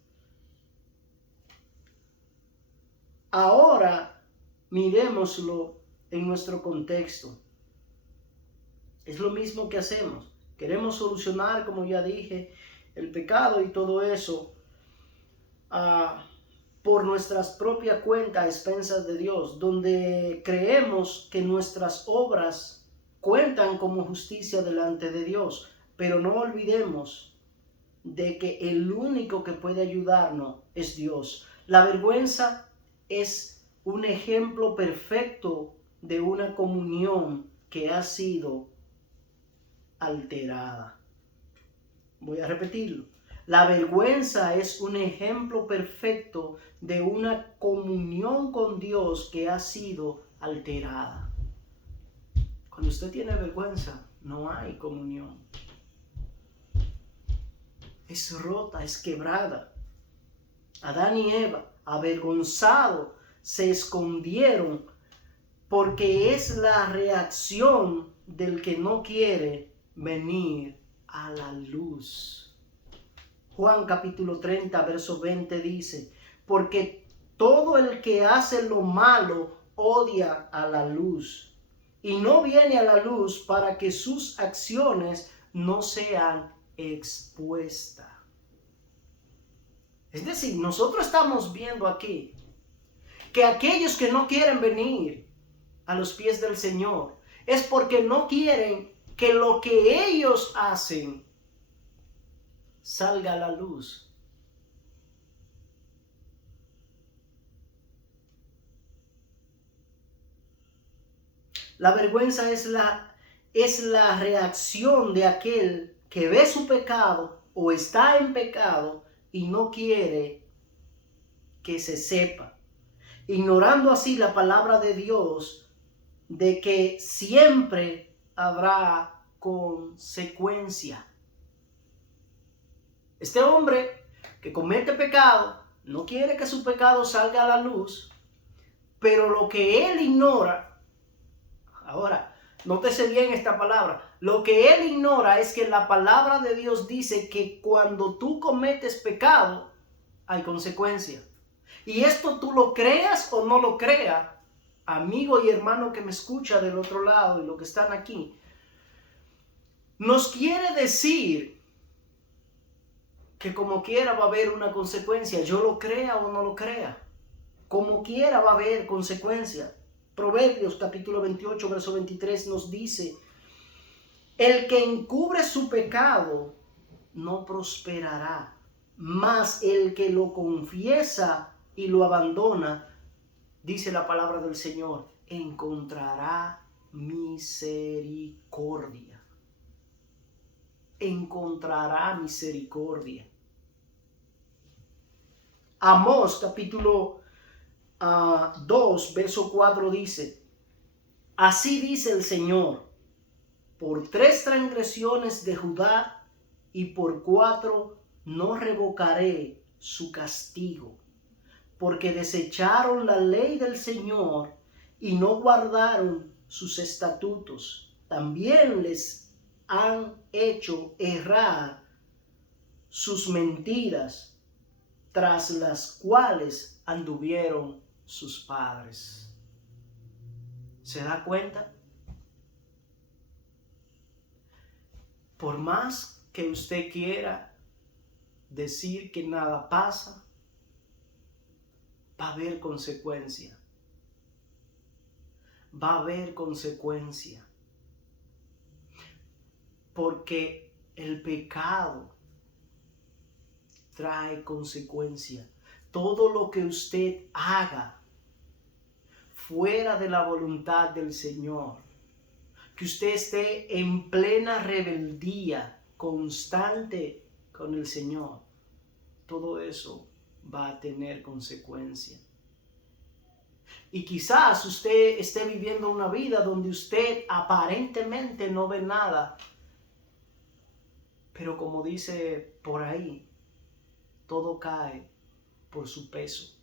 ahora miremoslo en nuestro contexto. Es lo mismo que hacemos. Queremos solucionar, como ya dije, el pecado y todo eso por nuestras propias cuentas a expensas de Dios, donde creemos que nuestras obras cuentan como justicia delante de Dios. Pero no olvidemos de que el único que puede ayudarnos es Dios. La vergüenza es un ejemplo perfecto de una comunión que ha sido alterada. Voy a repetirlo. La vergüenza es un ejemplo perfecto de una comunión con Dios que ha sido alterada. Cuando usted tiene vergüenza, no hay comunión. Es rota, es quebrada. Adán y Eva, avergonzados, se escondieron porque es la reacción del que no quiere venir a la luz. Juan capítulo 30, verso 20 dice, porque todo el que hace lo malo odia a la luz y no viene a la luz para que sus acciones no sean expuestas. Es decir, nosotros estamos viendo aquí que aquellos que no quieren venir a los pies del Señor es porque no quieren que lo que ellos hacen salga a la luz. La vergüenza es la reacción de aquel que ve su pecado o está en pecado y no quiere que se sepa, ignorando así la palabra de Dios de que siempre habrá consecuencia. Este hombre que comete pecado no quiere que su pecado salga a la luz, pero lo que él ignora, ahora, nótese bien esta palabra, lo que él ignora es que la palabra de Dios dice que cuando tú cometes pecado, hay consecuencia. Y esto tú lo creas o no lo creas, amigo y hermano que me escucha del otro lado y los que están aquí, nos quiere decir que como quiera va a haber una consecuencia, yo lo crea o no lo crea, como quiera va a haber consecuencia. Proverbios capítulo 28, verso 23 nos dice, el que encubre su pecado no prosperará, mas el que lo confiesa y lo abandona, dice la palabra del Señor, encontrará misericordia. Encontrará misericordia. Amós capítulo 2, verso 4 dice, así dice el Señor, por 3 transgresiones de Judá y por 4 no revocaré su castigo, porque desecharon la ley del Señor y no guardaron sus estatutos. También les han hecho errar sus mentiras, tras las cuales anduvieron sus padres. ¿Se da cuenta? Por más que usted quiera decir que nada pasa, va a haber consecuencia. Va a haber consecuencia. Porque el pecado trae consecuencia. Todo lo que usted haga fuera de la voluntad del Señor, que usted esté en plena rebeldía constante con el Señor, todo eso va a tener consecuencia. Y quizás usted esté viviendo una vida donde usted aparentemente no ve nada, pero como dice por ahí, todo cae por su peso.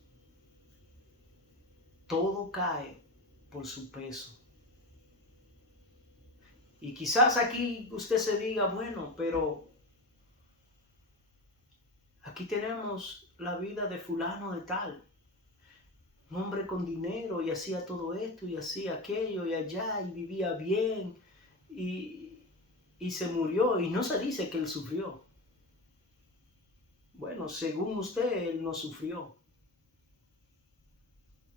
Todo cae por su peso. Y quizás aquí usted se diga, bueno, pero aquí tenemos la vida de fulano de tal. Un hombre con dinero y hacía todo esto y hacía aquello y allá y vivía bien y se murió, y no se dice que él sufrió. Bueno, según usted, él no sufrió.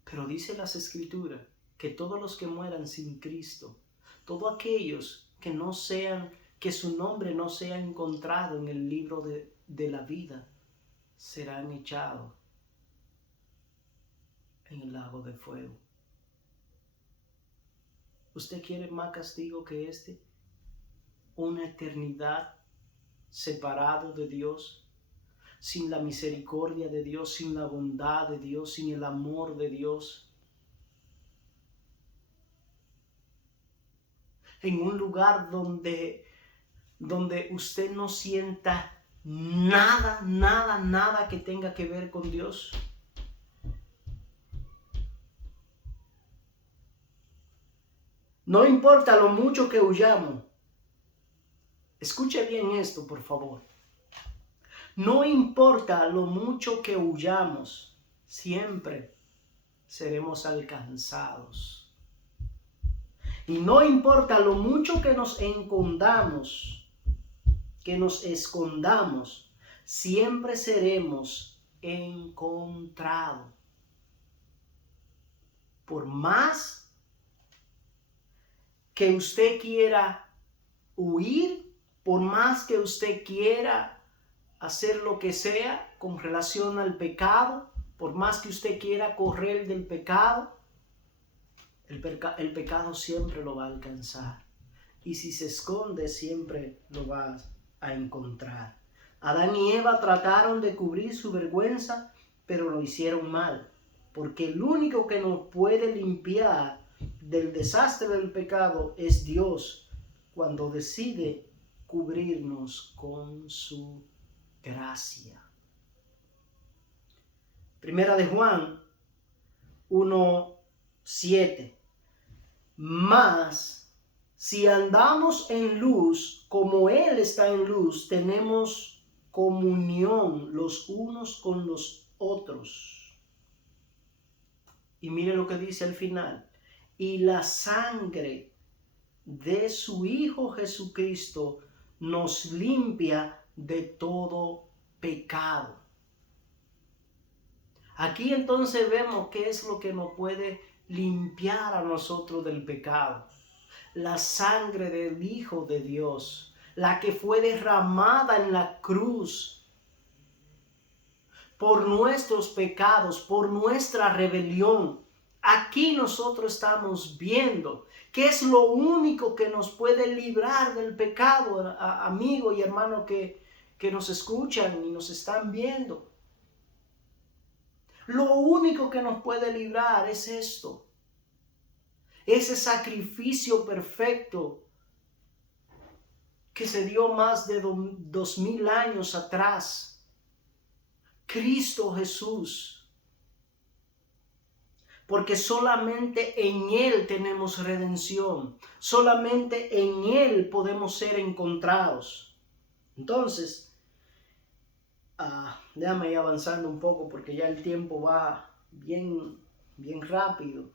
Pero dice las Escrituras que todos los que mueran sin Cristo, todos aquellos que no sean, que su nombre no sea encontrado en el libro de la vida, serán echados en el lago de fuego. ¿Usted quiere más castigo que este? Una eternidad separado de Dios, sin la misericordia de Dios, sin la bondad de Dios, sin el amor de Dios. En un lugar donde usted no sienta nada que tenga que ver con Dios. No importa lo mucho que huyamos. Escuche bien esto, por favor. No importa lo mucho que huyamos, siempre seremos alcanzados. Y no importa lo mucho que nos escondamos, siempre seremos encontrados. Por más que usted quiera huir, por más que usted quiera hacer lo que sea con relación al pecado, por más que usted quiera correr del pecado, el pecado siempre lo va a alcanzar. Y si se esconde, siempre lo va a encontrar. Adán y Eva trataron de cubrir su vergüenza, pero lo hicieron mal. Porque el único que nos puede limpiar del desastre del pecado es Dios, cuando decide cubrirnos con su gracia. Primera de Juan 1:7. Mas si andamos en luz, como Él está en luz, tenemos comunión los unos con los otros. Y mire lo que dice al final. Y la sangre de su Hijo Jesucristo nos limpia de todo pecado. Aquí entonces vemos qué es lo que nos puede limpiar a nosotros del pecado. La sangre del Hijo de Dios, la que fue derramada en la cruz por nuestros pecados, por nuestra rebelión. Aquí nosotros estamos viendo qué es lo único que nos puede librar del pecado, amigo y hermano que nos escuchan y nos están viendo. Lo único que nos puede librar es esto. Ese sacrificio perfecto que se dio más de 2000 años atrás. Cristo Jesús. porque solamente en Él tenemos redención, solamente en Él podemos ser encontrados. Entonces, déjame ir avanzando un poco porque ya el tiempo va bien rápido.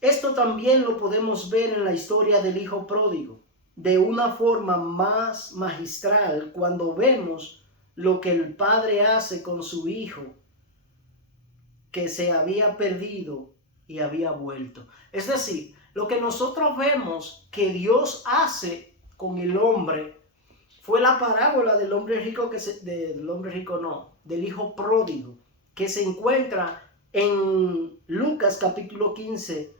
Esto también lo podemos ver en la historia del hijo pródigo, de una forma más magistral, cuando vemos lo que el padre hace con su hijo, que se había perdido y había vuelto. Es decir, lo que nosotros vemos que Dios hace con el hombre fue la parábola del hombre rico, del hijo pródigo, que se encuentra en Lucas capítulo 15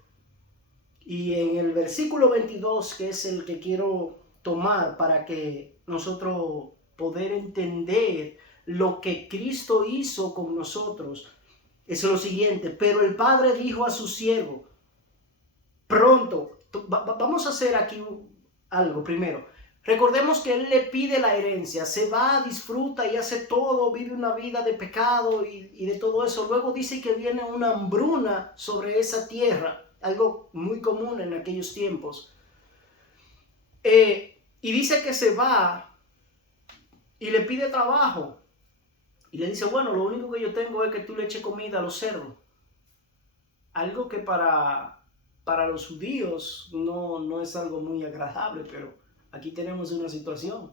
y en el versículo 22, que es el que quiero tomar para que nosotros poder entender lo que Cristo hizo con nosotros. Es lo siguiente: pero el padre dijo a su siervo, pronto, vamos a hacer aquí algo primero. Recordemos que él le pide la herencia, se va, disfruta y hace todo, vive una vida de pecado y de todo eso. Luego dice que viene una hambruna sobre esa tierra, algo muy común en aquellos tiempos. Y dice que se va y le pide trabajo. Y le dice, bueno, lo único que yo tengo es que tú le eches comida a los cerdos. Algo que para los judíos no es algo muy agradable, pero aquí tenemos una situación.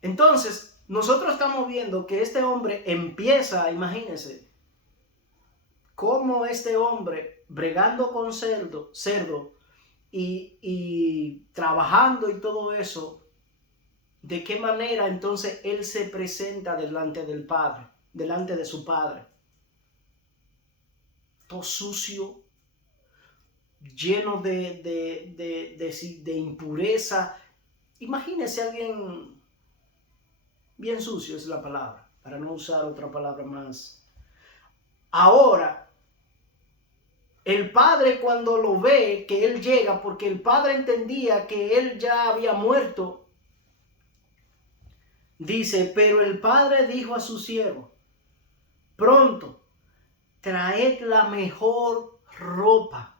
Entonces, nosotros estamos viendo que este hombre empieza, imagínense, cómo este hombre bregando con cerdo y trabajando y todo eso, de qué manera entonces él se presenta delante del Padre, delante de su Padre. Todo sucio, lleno de impureza. Imagínese a alguien bien sucio, es la palabra, para no usar otra palabra más. Ahora, el padre, cuando lo ve que él llega, porque el padre entendía que él ya había muerto, dice, pero el padre dijo a su siervo, pronto, traed la mejor ropa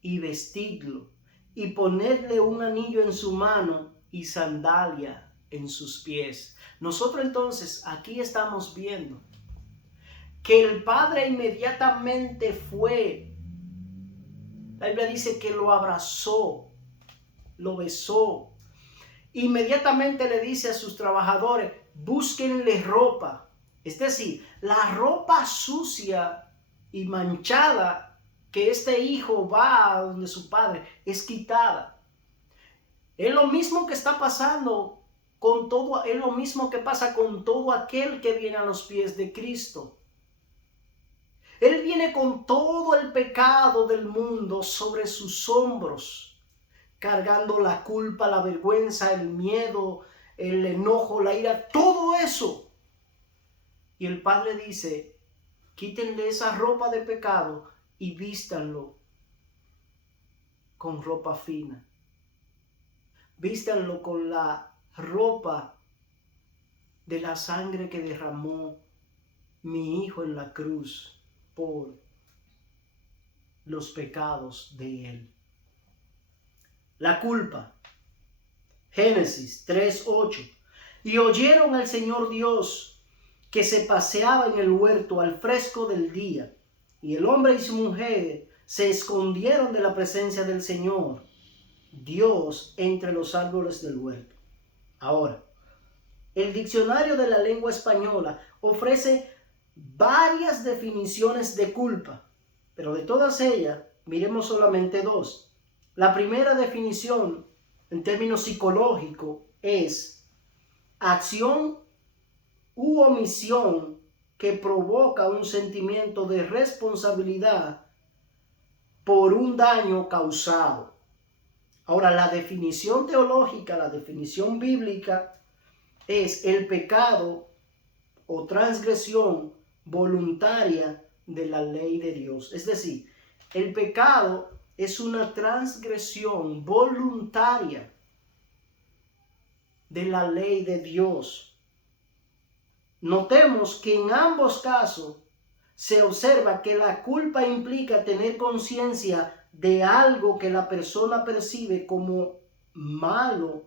y vestidlo, y ponedle un anillo en su mano y sandalia en sus pies. Nosotros entonces aquí estamos viendo que el padre inmediatamente fue. La Biblia dice que lo abrazó, lo besó. Inmediatamente le dice a sus trabajadores, búsquenle ropa. Es decir, la ropa sucia y manchada que este hijo va a donde su padre es quitada. Es lo mismo que está pasando con todo, es lo mismo que pasa con todo aquel que viene a los pies de Cristo. Él viene con todo el pecado del mundo sobre sus hombros, cargando la culpa, la vergüenza, el miedo, el enojo, la ira, todo eso. Y el Padre dice, quítenle esa ropa de pecado y vístanlo con ropa fina. Vístanlo con la ropa de la sangre que derramó mi Hijo en la cruz por los pecados de Él. La culpa. Génesis 3:8. Y oyeron al Señor Dios que se paseaba en el huerto al fresco del día, y el hombre y su mujer se escondieron de la presencia del Señor Dios entre los árboles del huerto. Ahora, el diccionario de la lengua española ofrece varias definiciones de culpa, pero de todas ellas miremos solamente dos. La primera definición en términos psicológicos es acción u omisión que provoca un sentimiento de responsabilidad por un daño causado. Ahora, la definición teológica, la definición bíblica es el pecado o transgresión voluntaria de la ley de Dios. Es decir, el pecado es una transgresión voluntaria de la ley de Dios. Notemos que en ambos casos se observa que la culpa implica tener conciencia de algo que la persona percibe como malo,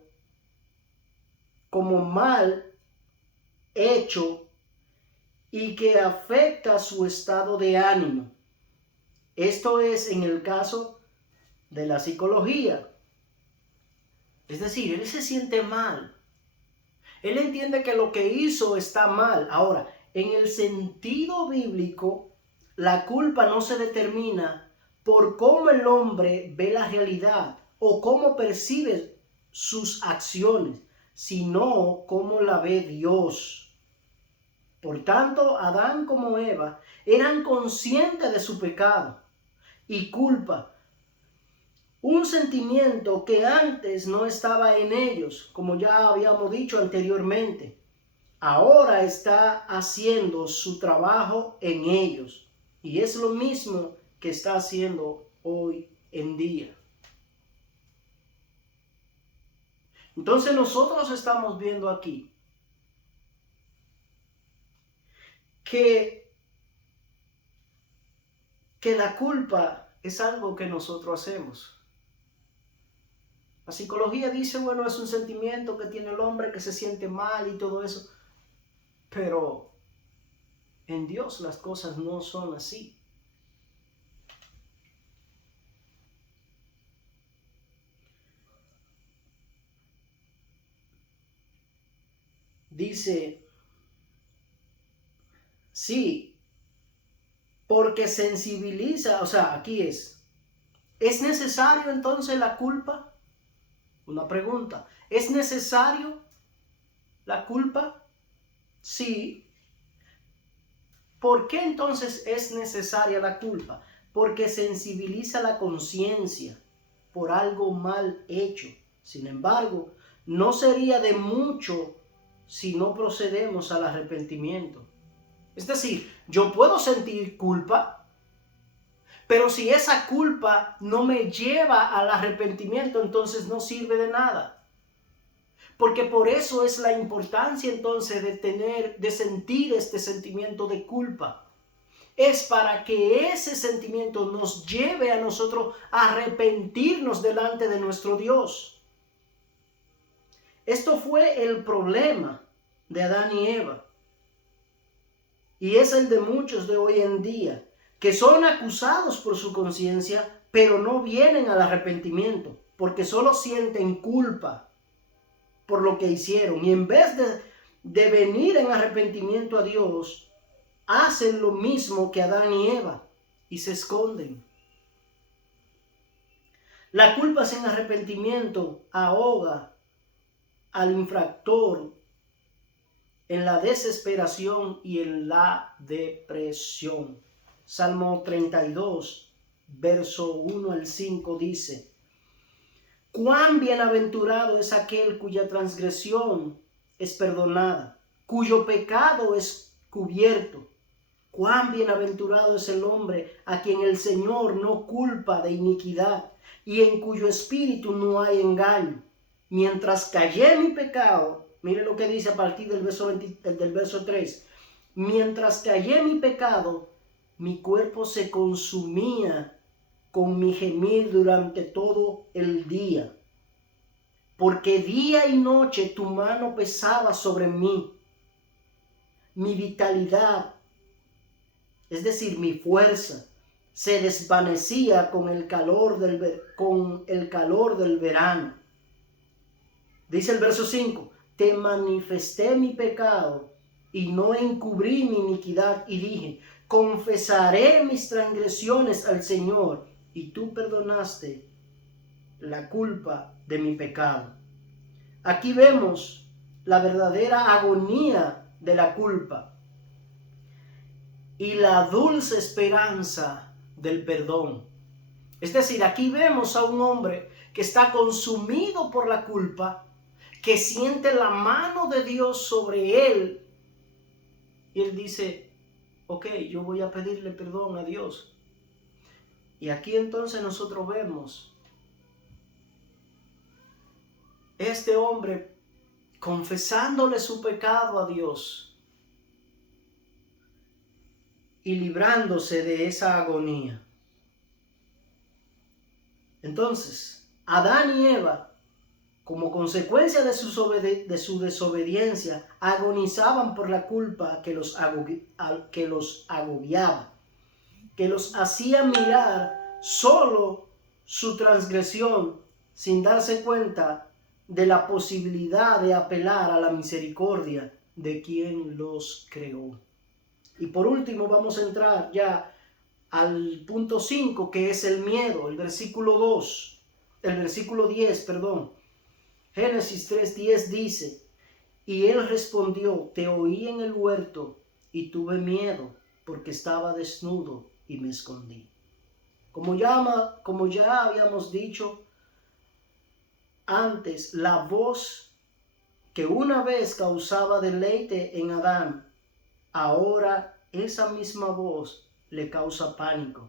como mal hecho y que afecta su estado de ánimo. Esto es en el caso de la psicología. Es decir, él se siente mal. Él entiende que lo que hizo está mal. Ahora, en el sentido bíblico, la culpa no se determina por cómo el hombre ve la realidad o cómo percibe sus acciones, sino cómo la ve Dios. Por tanto, Adán como Eva eran conscientes de su pecado y culpa, un sentimiento que antes no estaba en ellos, como ya habíamos dicho anteriormente. Ahora está haciendo su trabajo en ellos. Y es lo mismo que está haciendo hoy en día. Entonces nosotros estamos viendo aquí que la culpa es algo que nosotros hacemos. La psicología dice, bueno, es un sentimiento que tiene el hombre que se siente mal y todo eso. Pero en Dios las cosas no son así. Dice, sí, porque sensibiliza, o sea, aquí ¿es necesario entonces la culpa? Una pregunta, ¿es necesario la culpa? Sí. ¿Por qué entonces es necesaria la culpa? Porque sensibiliza la conciencia por algo mal hecho. Sin embargo, no sería de mucho si no procedemos al arrepentimiento. Es decir, yo puedo sentir culpa, pero si esa culpa no me lleva al arrepentimiento, entonces no sirve de nada. Porque por eso es la importancia entonces de sentir este sentimiento de culpa. Es para que ese sentimiento nos lleve a nosotros a arrepentirnos delante de nuestro Dios. Esto fue el problema de Adán y Eva. Y es el de muchos de hoy en día, que son acusados por su conciencia, pero no vienen al arrepentimiento, porque solo sienten culpa por lo que hicieron. Y en vez de venir en arrepentimiento a Dios, hacen lo mismo que Adán y Eva y se esconden. La culpa sin arrepentimiento ahoga al infractor en la desesperación y en la depresión. Salmo 32, verso 1 al 5 dice: cuán bienaventurado es aquel cuya transgresión es perdonada, cuyo pecado es cubierto. Cuán bienaventurado es el hombre a quien el Señor no culpa de iniquidad y en cuyo espíritu no hay engaño. Mientras callé mi pecado, mire lo que dice a partir del verso 3. Mientras callé mi pecado, mi cuerpo se consumía con mi gemir durante todo el día. Porque día y noche tu mano pesaba sobre mí. Mi vitalidad, es decir, mi fuerza, se desvanecía con el calor del verano. Dice el verso 5, te manifesté mi pecado y no encubrí mi iniquidad y dije, confesaré mis transgresiones al Señor y tú perdonaste la culpa de mi pecado. Aquí vemos la verdadera agonía de la culpa y la dulce esperanza del perdón. Es decir, aquí vemos a un hombre que está consumido por la culpa, que siente la mano de Dios sobre él. Y él dice, ok, yo voy a pedirle perdón a Dios. Y aquí entonces nosotros vemos este hombre confesándole su pecado a Dios. y librándose de esa agonía. Entonces, Adán y Eva, como consecuencia de su desobediencia, agonizaban por la culpa que los agobiaba, que los hacía mirar solo su transgresión sin darse cuenta de la posibilidad de apelar a la misericordia de quien los creó. Y por último vamos a entrar ya al punto 5, que es el miedo, el versículo 10, perdón. Génesis 3:10 dice: y él respondió, te oí en el huerto y tuve miedo porque estaba desnudo y me escondí. Como ya habíamos dicho antes, la voz que una vez causaba deleite en Adán, ahora esa misma voz le causa pánico.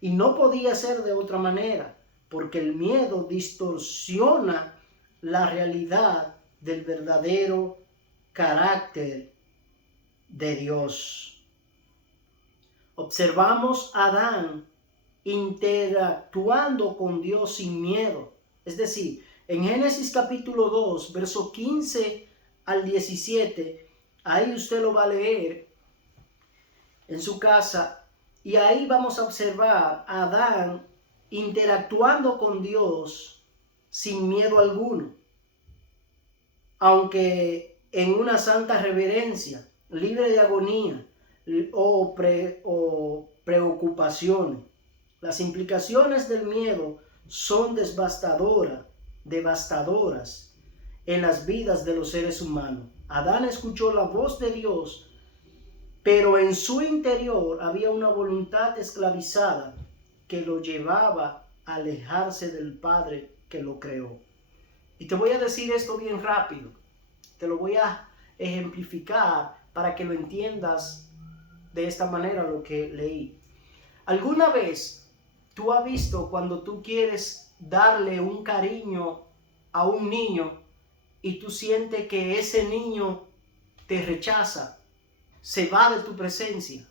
Y no podía ser de otra manera, porque el miedo distorsiona la realidad del verdadero carácter de Dios. Observamos a Adán interactuando con Dios sin miedo. Es decir, en Génesis capítulo 2, verso 15 al 17, ahí usted lo va a leer en su casa, y ahí vamos a observar a Adán interactuando con Dios sin miedo alguno, aunque en una santa reverencia, libre de agonía o preocupaciones. Las implicaciones del miedo son devastadoras en las vidas de los seres humanos. Adán escuchó la voz de Dios, pero en su interior había una voluntad esclavizada que lo llevaba a alejarse del Padre que lo creó. Y te voy a decir esto bien rápido. Te lo voy a ejemplificar para que lo entiendas de esta manera lo que leí. ¿Alguna vez tú has visto cuando tú quieres darle un cariño a un niño y tú sientes que ese niño te rechaza, se va de tu presencia,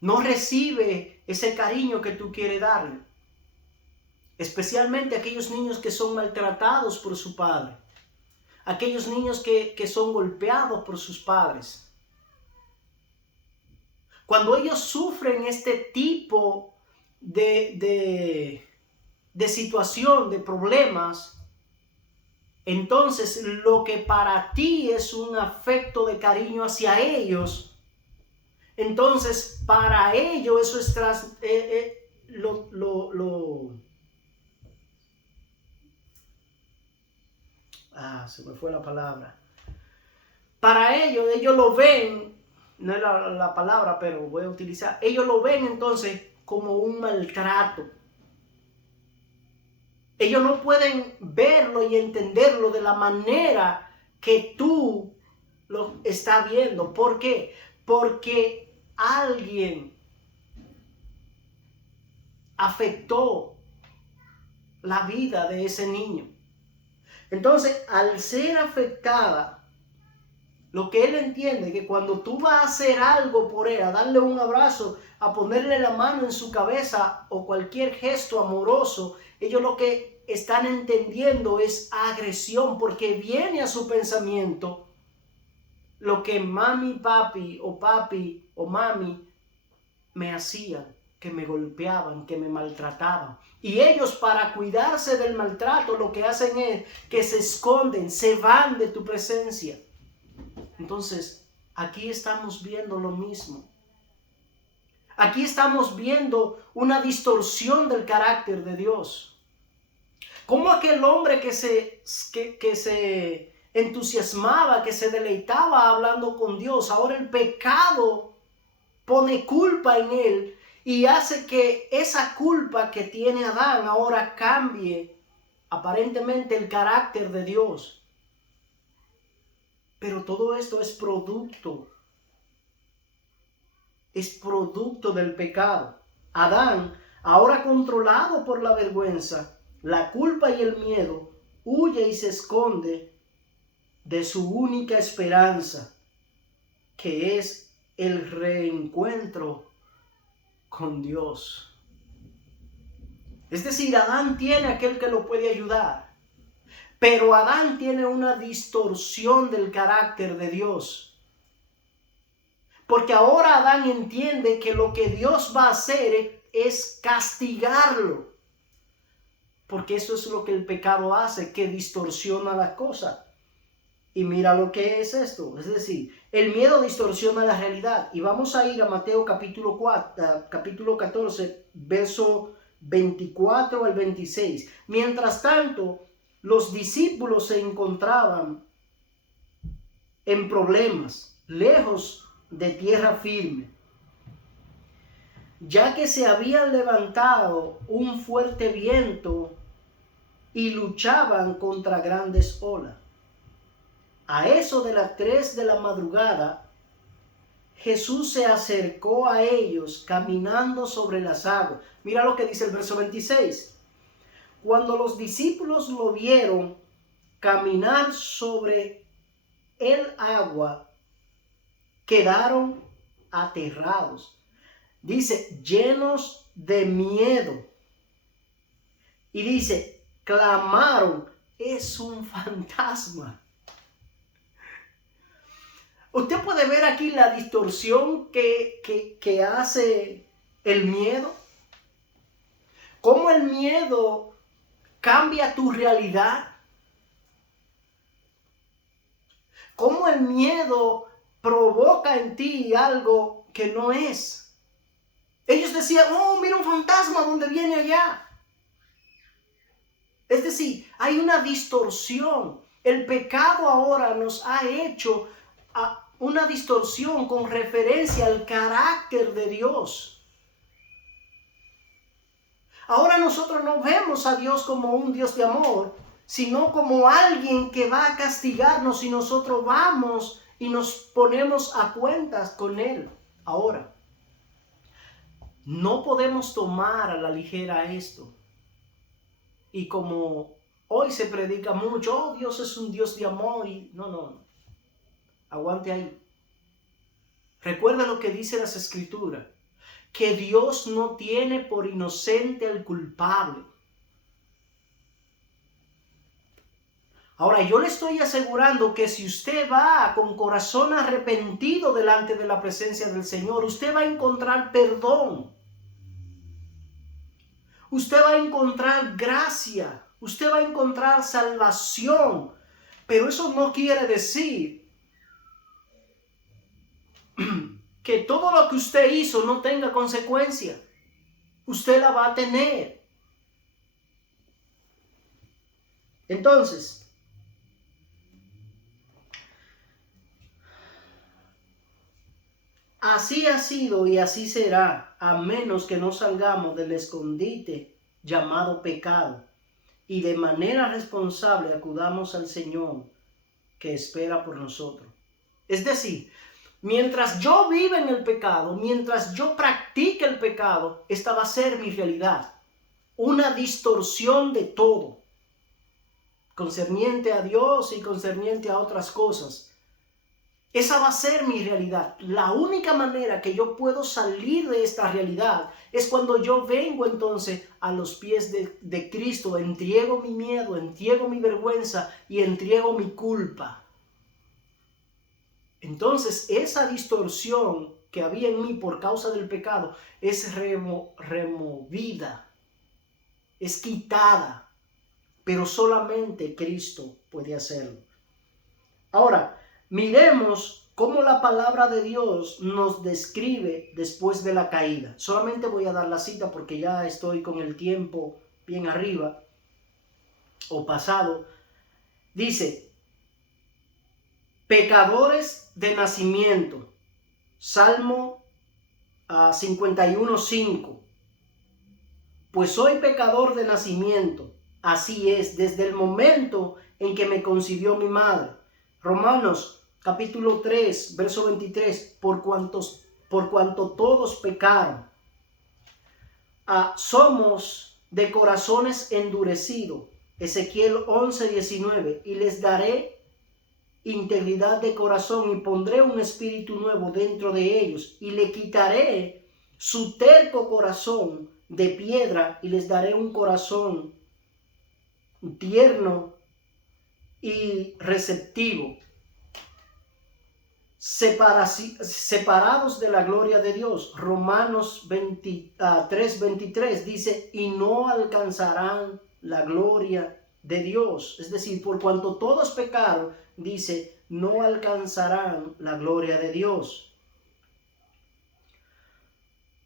no recibe ese cariño que tú quieres darle? Especialmente aquellos niños que son maltratados por su padre, aquellos niños que son golpeados por sus padres. Cuando ellos sufren este tipo de situación, de problemas, entonces lo que para ti es un afecto de cariño hacia ellos, entonces para ellos eso es se me fue la palabra. Para ellos lo ven, no es la palabra, pero voy a utilizar, ellos lo ven entonces como un maltrato. Ellos no pueden verlo y entenderlo de la manera que tú lo estás viendo. ¿Por qué? Porque alguien afectó la vida de ese niño. Entonces, al ser afectada, lo que él entiende es que cuando tú vas a hacer algo por él, a darle un abrazo, a ponerle la mano en su cabeza o cualquier gesto amoroso, ellos lo que están entendiendo es agresión, porque viene a su pensamiento lo que mami, papi o mami me hacían, que me golpeaban, que me maltrataban. Y ellos, para cuidarse del maltrato, lo que hacen es que se esconden, se van de tu presencia. Entonces, aquí estamos viendo lo mismo. Aquí estamos viendo una distorsión del carácter de Dios. Como aquel hombre que se entusiasmaba, que se deleitaba hablando con Dios, ahora el pecado pone culpa en él y hace que esa culpa que tiene Adán ahora cambie aparentemente el carácter de Dios. Pero todo esto es producto del pecado. Adán, ahora controlado por la vergüenza, la culpa y el miedo, huye y se esconde de su única esperanza, que es el reencuentro con Dios. Es decir, Adán tiene aquel que lo puede ayudar, pero Adán tiene una distorsión del carácter de Dios. Porque ahora Adán entiende que lo que Dios va a hacer es castigarlo. Porque eso es lo que el pecado hace, que distorsiona la cosa. Y mira lo que es esto. Es decir, el miedo distorsiona la realidad. Y vamos a ir a Mateo capítulo 14, verso 24 al 26. Mientras tanto, los discípulos se encontraban en problemas, lejos de tierra firme, ya que se había levantado un fuerte viento y luchaban contra grandes olas. A eso de las 3 de la madrugada, Jesús se acercó a ellos caminando sobre las aguas. Mira lo que dice el verso 26. Cuando los discípulos lo vieron caminar sobre el agua, quedaron aterrados. Dice, llenos de miedo. Y dice, clamaron, es un fantasma. Usted puede ver aquí la distorsión que hace el miedo. Cómo el miedo cambia tu realidad. Cómo el miedo provoca en ti algo que no es. Ellos decían, oh, mira un fantasma, ¿dónde viene allá? Es decir, hay una distorsión. El pecado ahora nos ha hecho una distorsión con referencia al carácter de Dios. Ahora nosotros no vemos a Dios como un Dios de amor, sino como alguien que va a castigarnos si nosotros vamos y nos ponemos a cuentas con Él. Ahora, no podemos tomar a la ligera esto. Y como hoy se predica mucho, oh, Dios es un Dios de amor, y no. Aguante ahí. Recuerda lo que dice las Escrituras, que Dios no tiene por inocente al culpable. Ahora, yo le estoy asegurando que si usted va con corazón arrepentido delante de la presencia del Señor, usted va a encontrar perdón. Usted va a encontrar gracia. Usted va a encontrar salvación. Pero eso no quiere decir que todo lo que usted hizo no tenga consecuencia. Usted la va a tener. Entonces, así ha sido y así será, a menos que no salgamos del escondite llamado pecado y de manera responsable acudamos al Señor que espera por nosotros. Es decir, mientras yo viva en el pecado, mientras yo practique el pecado, esta va a ser mi realidad. Una distorsión de todo, concerniente a Dios y concerniente a otras cosas. Esa va a ser mi realidad. La única manera que yo puedo salir de esta realidad es cuando yo vengo entonces a los pies de Cristo, entrego mi miedo, entrego mi vergüenza y entrego mi culpa. Entonces esa distorsión que había en mí por causa del pecado es removida, es quitada, pero solamente Cristo puede hacerlo. Ahora, miremos cómo la palabra de Dios nos describe después de la caída. Solamente voy a dar la cita porque ya estoy con el tiempo bien arriba o pasado. Dice, pecadores de nacimiento. Salmo 51:5. Pues soy pecador de nacimiento. Así es, desde el momento en que me concibió mi madre. Romanos capítulo 3, verso 23, por cuanto todos pecaron, somos de corazones endurecidos. Ezequiel 11:19, y integridad de corazón y pondré un espíritu nuevo dentro de ellos y le quitaré su terco corazón de piedra y les daré un corazón tierno y receptivo. Separados de la gloria de Dios. Romanos 3:23 dice, y no alcanzarán la gloria de Dios. Es decir, por cuanto todos pecaron, dice, no alcanzarán la gloria de Dios.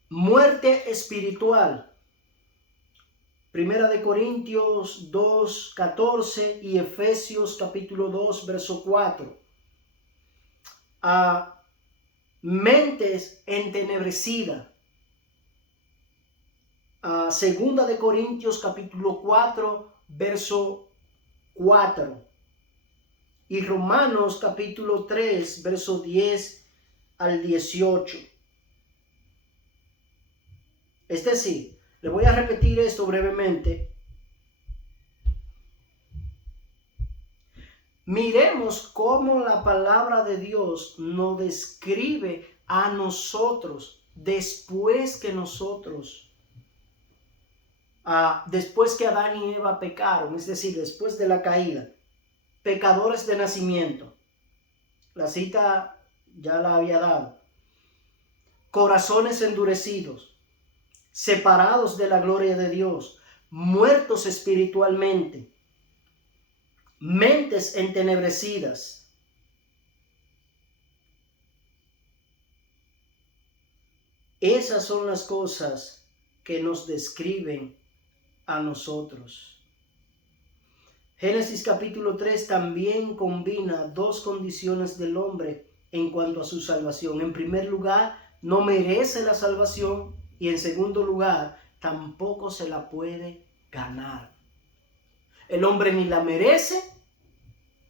Muerte espiritual. Primera de Corintios 2:14 y Efesios capítulo 2, verso 4. Mentes entenebrecidas. Segunda de Corintios capítulo 4, verso 4. Y Romanos capítulo 3, verso 10 al 18. Es decir, le voy a repetir esto brevemente. Miremos cómo la palabra de Dios nos describe a nosotros después que Adán y Eva pecaron, es decir, después de la caída, pecadores de nacimiento. La cita ya la había dado. Corazones endurecidos, separados de la gloria de Dios, muertos espiritualmente, mentes entenebrecidas. Esas son las cosas que nos describen a nosotros. Génesis capítulo 3 también combina dos condiciones del hombre en cuanto a su salvación. En primer lugar, no merece la salvación y en segundo lugar, tampoco se la puede ganar. El hombre ni la merece,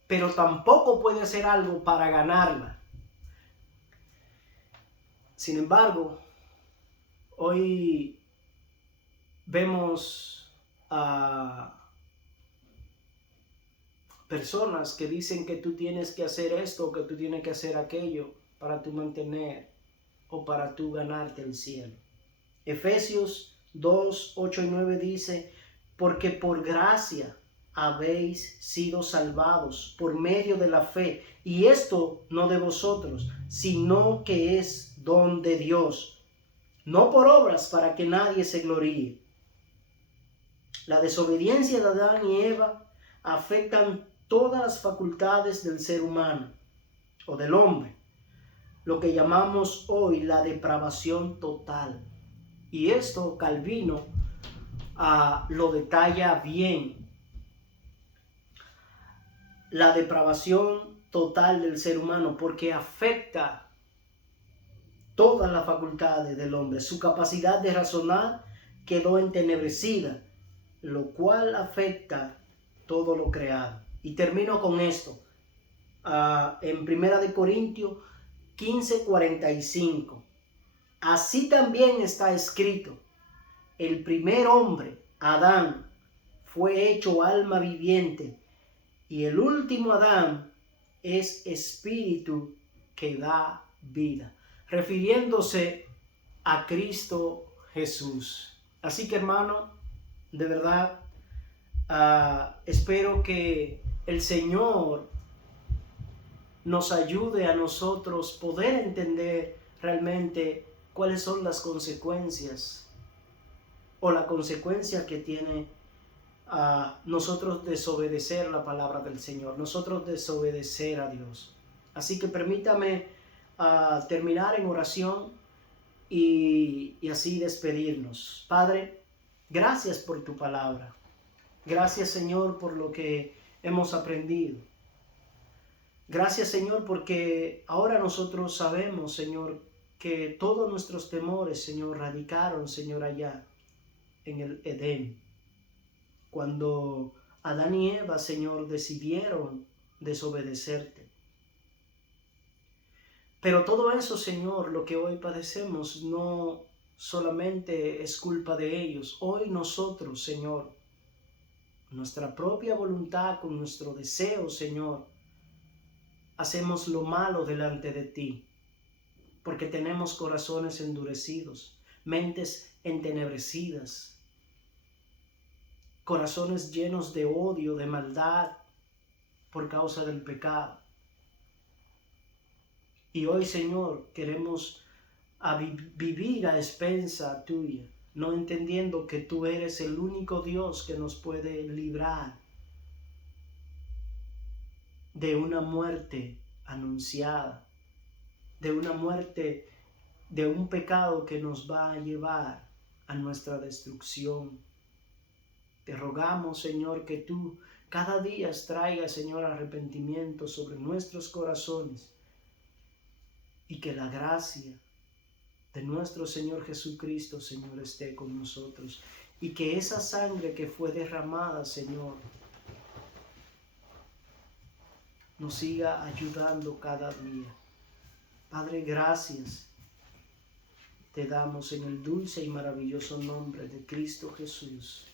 pero tampoco puede hacer algo para ganarla. Sin embargo, hoy vemos a personas que dicen que tú tienes que hacer esto o que tú tienes que hacer aquello para tú mantener o para tú ganarte el cielo. Efesios 2, 8 y 9 dice, porque por gracia habéis sido salvados por medio de la fe, y esto no de vosotros, sino que es don de Dios, no por obras para que nadie se gloríe. La desobediencia de Adán y Eva afectan todas las facultades del ser humano o del hombre, lo que llamamos hoy la depravación total. Y esto Calvino lo detalla bien. La depravación total del ser humano, porque afecta todas las facultades del hombre. Su capacidad de razonar quedó entenebrecida, lo cual afecta todo lo creado. Y termino con esto. En Primera de Corintios 15:45. Así también está escrito, el primer hombre, Adán, fue hecho alma viviente, y el último Adán es espíritu que da vida, refiriéndose a Cristo Jesús. Así que, hermano, de verdad, espero que el Señor nos ayude a nosotros poder entender realmente cuáles son las consecuencias o la consecuencia que tiene nosotros desobedecer la palabra del Señor, nosotros desobedecer a Dios. Así que permítame terminar en oración y así despedirnos. Padre, gracias por tu palabra. Gracias, Señor, por lo que hemos aprendido. Gracias, Señor, porque ahora nosotros sabemos, Señor, que todos nuestros temores, Señor, radicaron, Señor, allá en el Edén. Cuando Adán y Eva, Señor, decidieron desobedecerte. Pero todo eso, Señor, lo que hoy padecemos, no solamente es culpa de ellos. Hoy nosotros, Señor, nuestra propia voluntad, con nuestro deseo, Señor, hacemos lo malo delante de ti, porque tenemos corazones endurecidos, mentes entenebrecidas, corazones llenos de odio, de maldad por causa del pecado. Y hoy, Señor, queremos vivir a expensa tuya, no entendiendo que tú eres el único Dios que nos puede librar de una muerte anunciada, de una muerte, de un pecado que nos va a llevar a nuestra destrucción. Te rogamos, Señor, que tú cada día traigas, Señor, arrepentimiento sobre nuestros corazones, y que la gracia de nuestro Señor Jesucristo, Señor, esté con nosotros, y que esa sangre que fue derramada, Señor, nos siga ayudando cada día. Padre, gracias te damos en el dulce y maravilloso nombre de Cristo Jesús.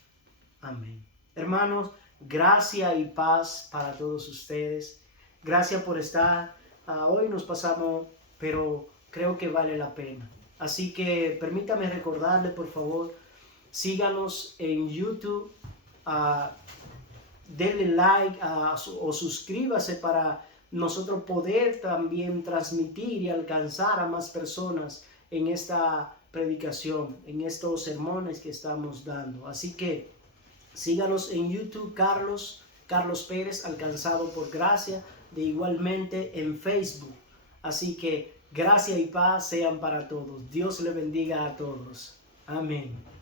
Amén. Hermanos, gracia y paz para todos ustedes. Gracias por estar. Hoy nos pasamos, pero creo que vale la pena. Así que permítame recordarle, por favor, síganos en YouTube, denle like o suscríbase para nosotros poder también transmitir y alcanzar a más personas en esta predicación, en estos sermones que estamos dando. Así que síganos en YouTube, Carlos Pérez, alcanzado por gracia, de igualmente en Facebook. Así que gracia y paz sean para todos. Dios le bendiga a todos. Amén.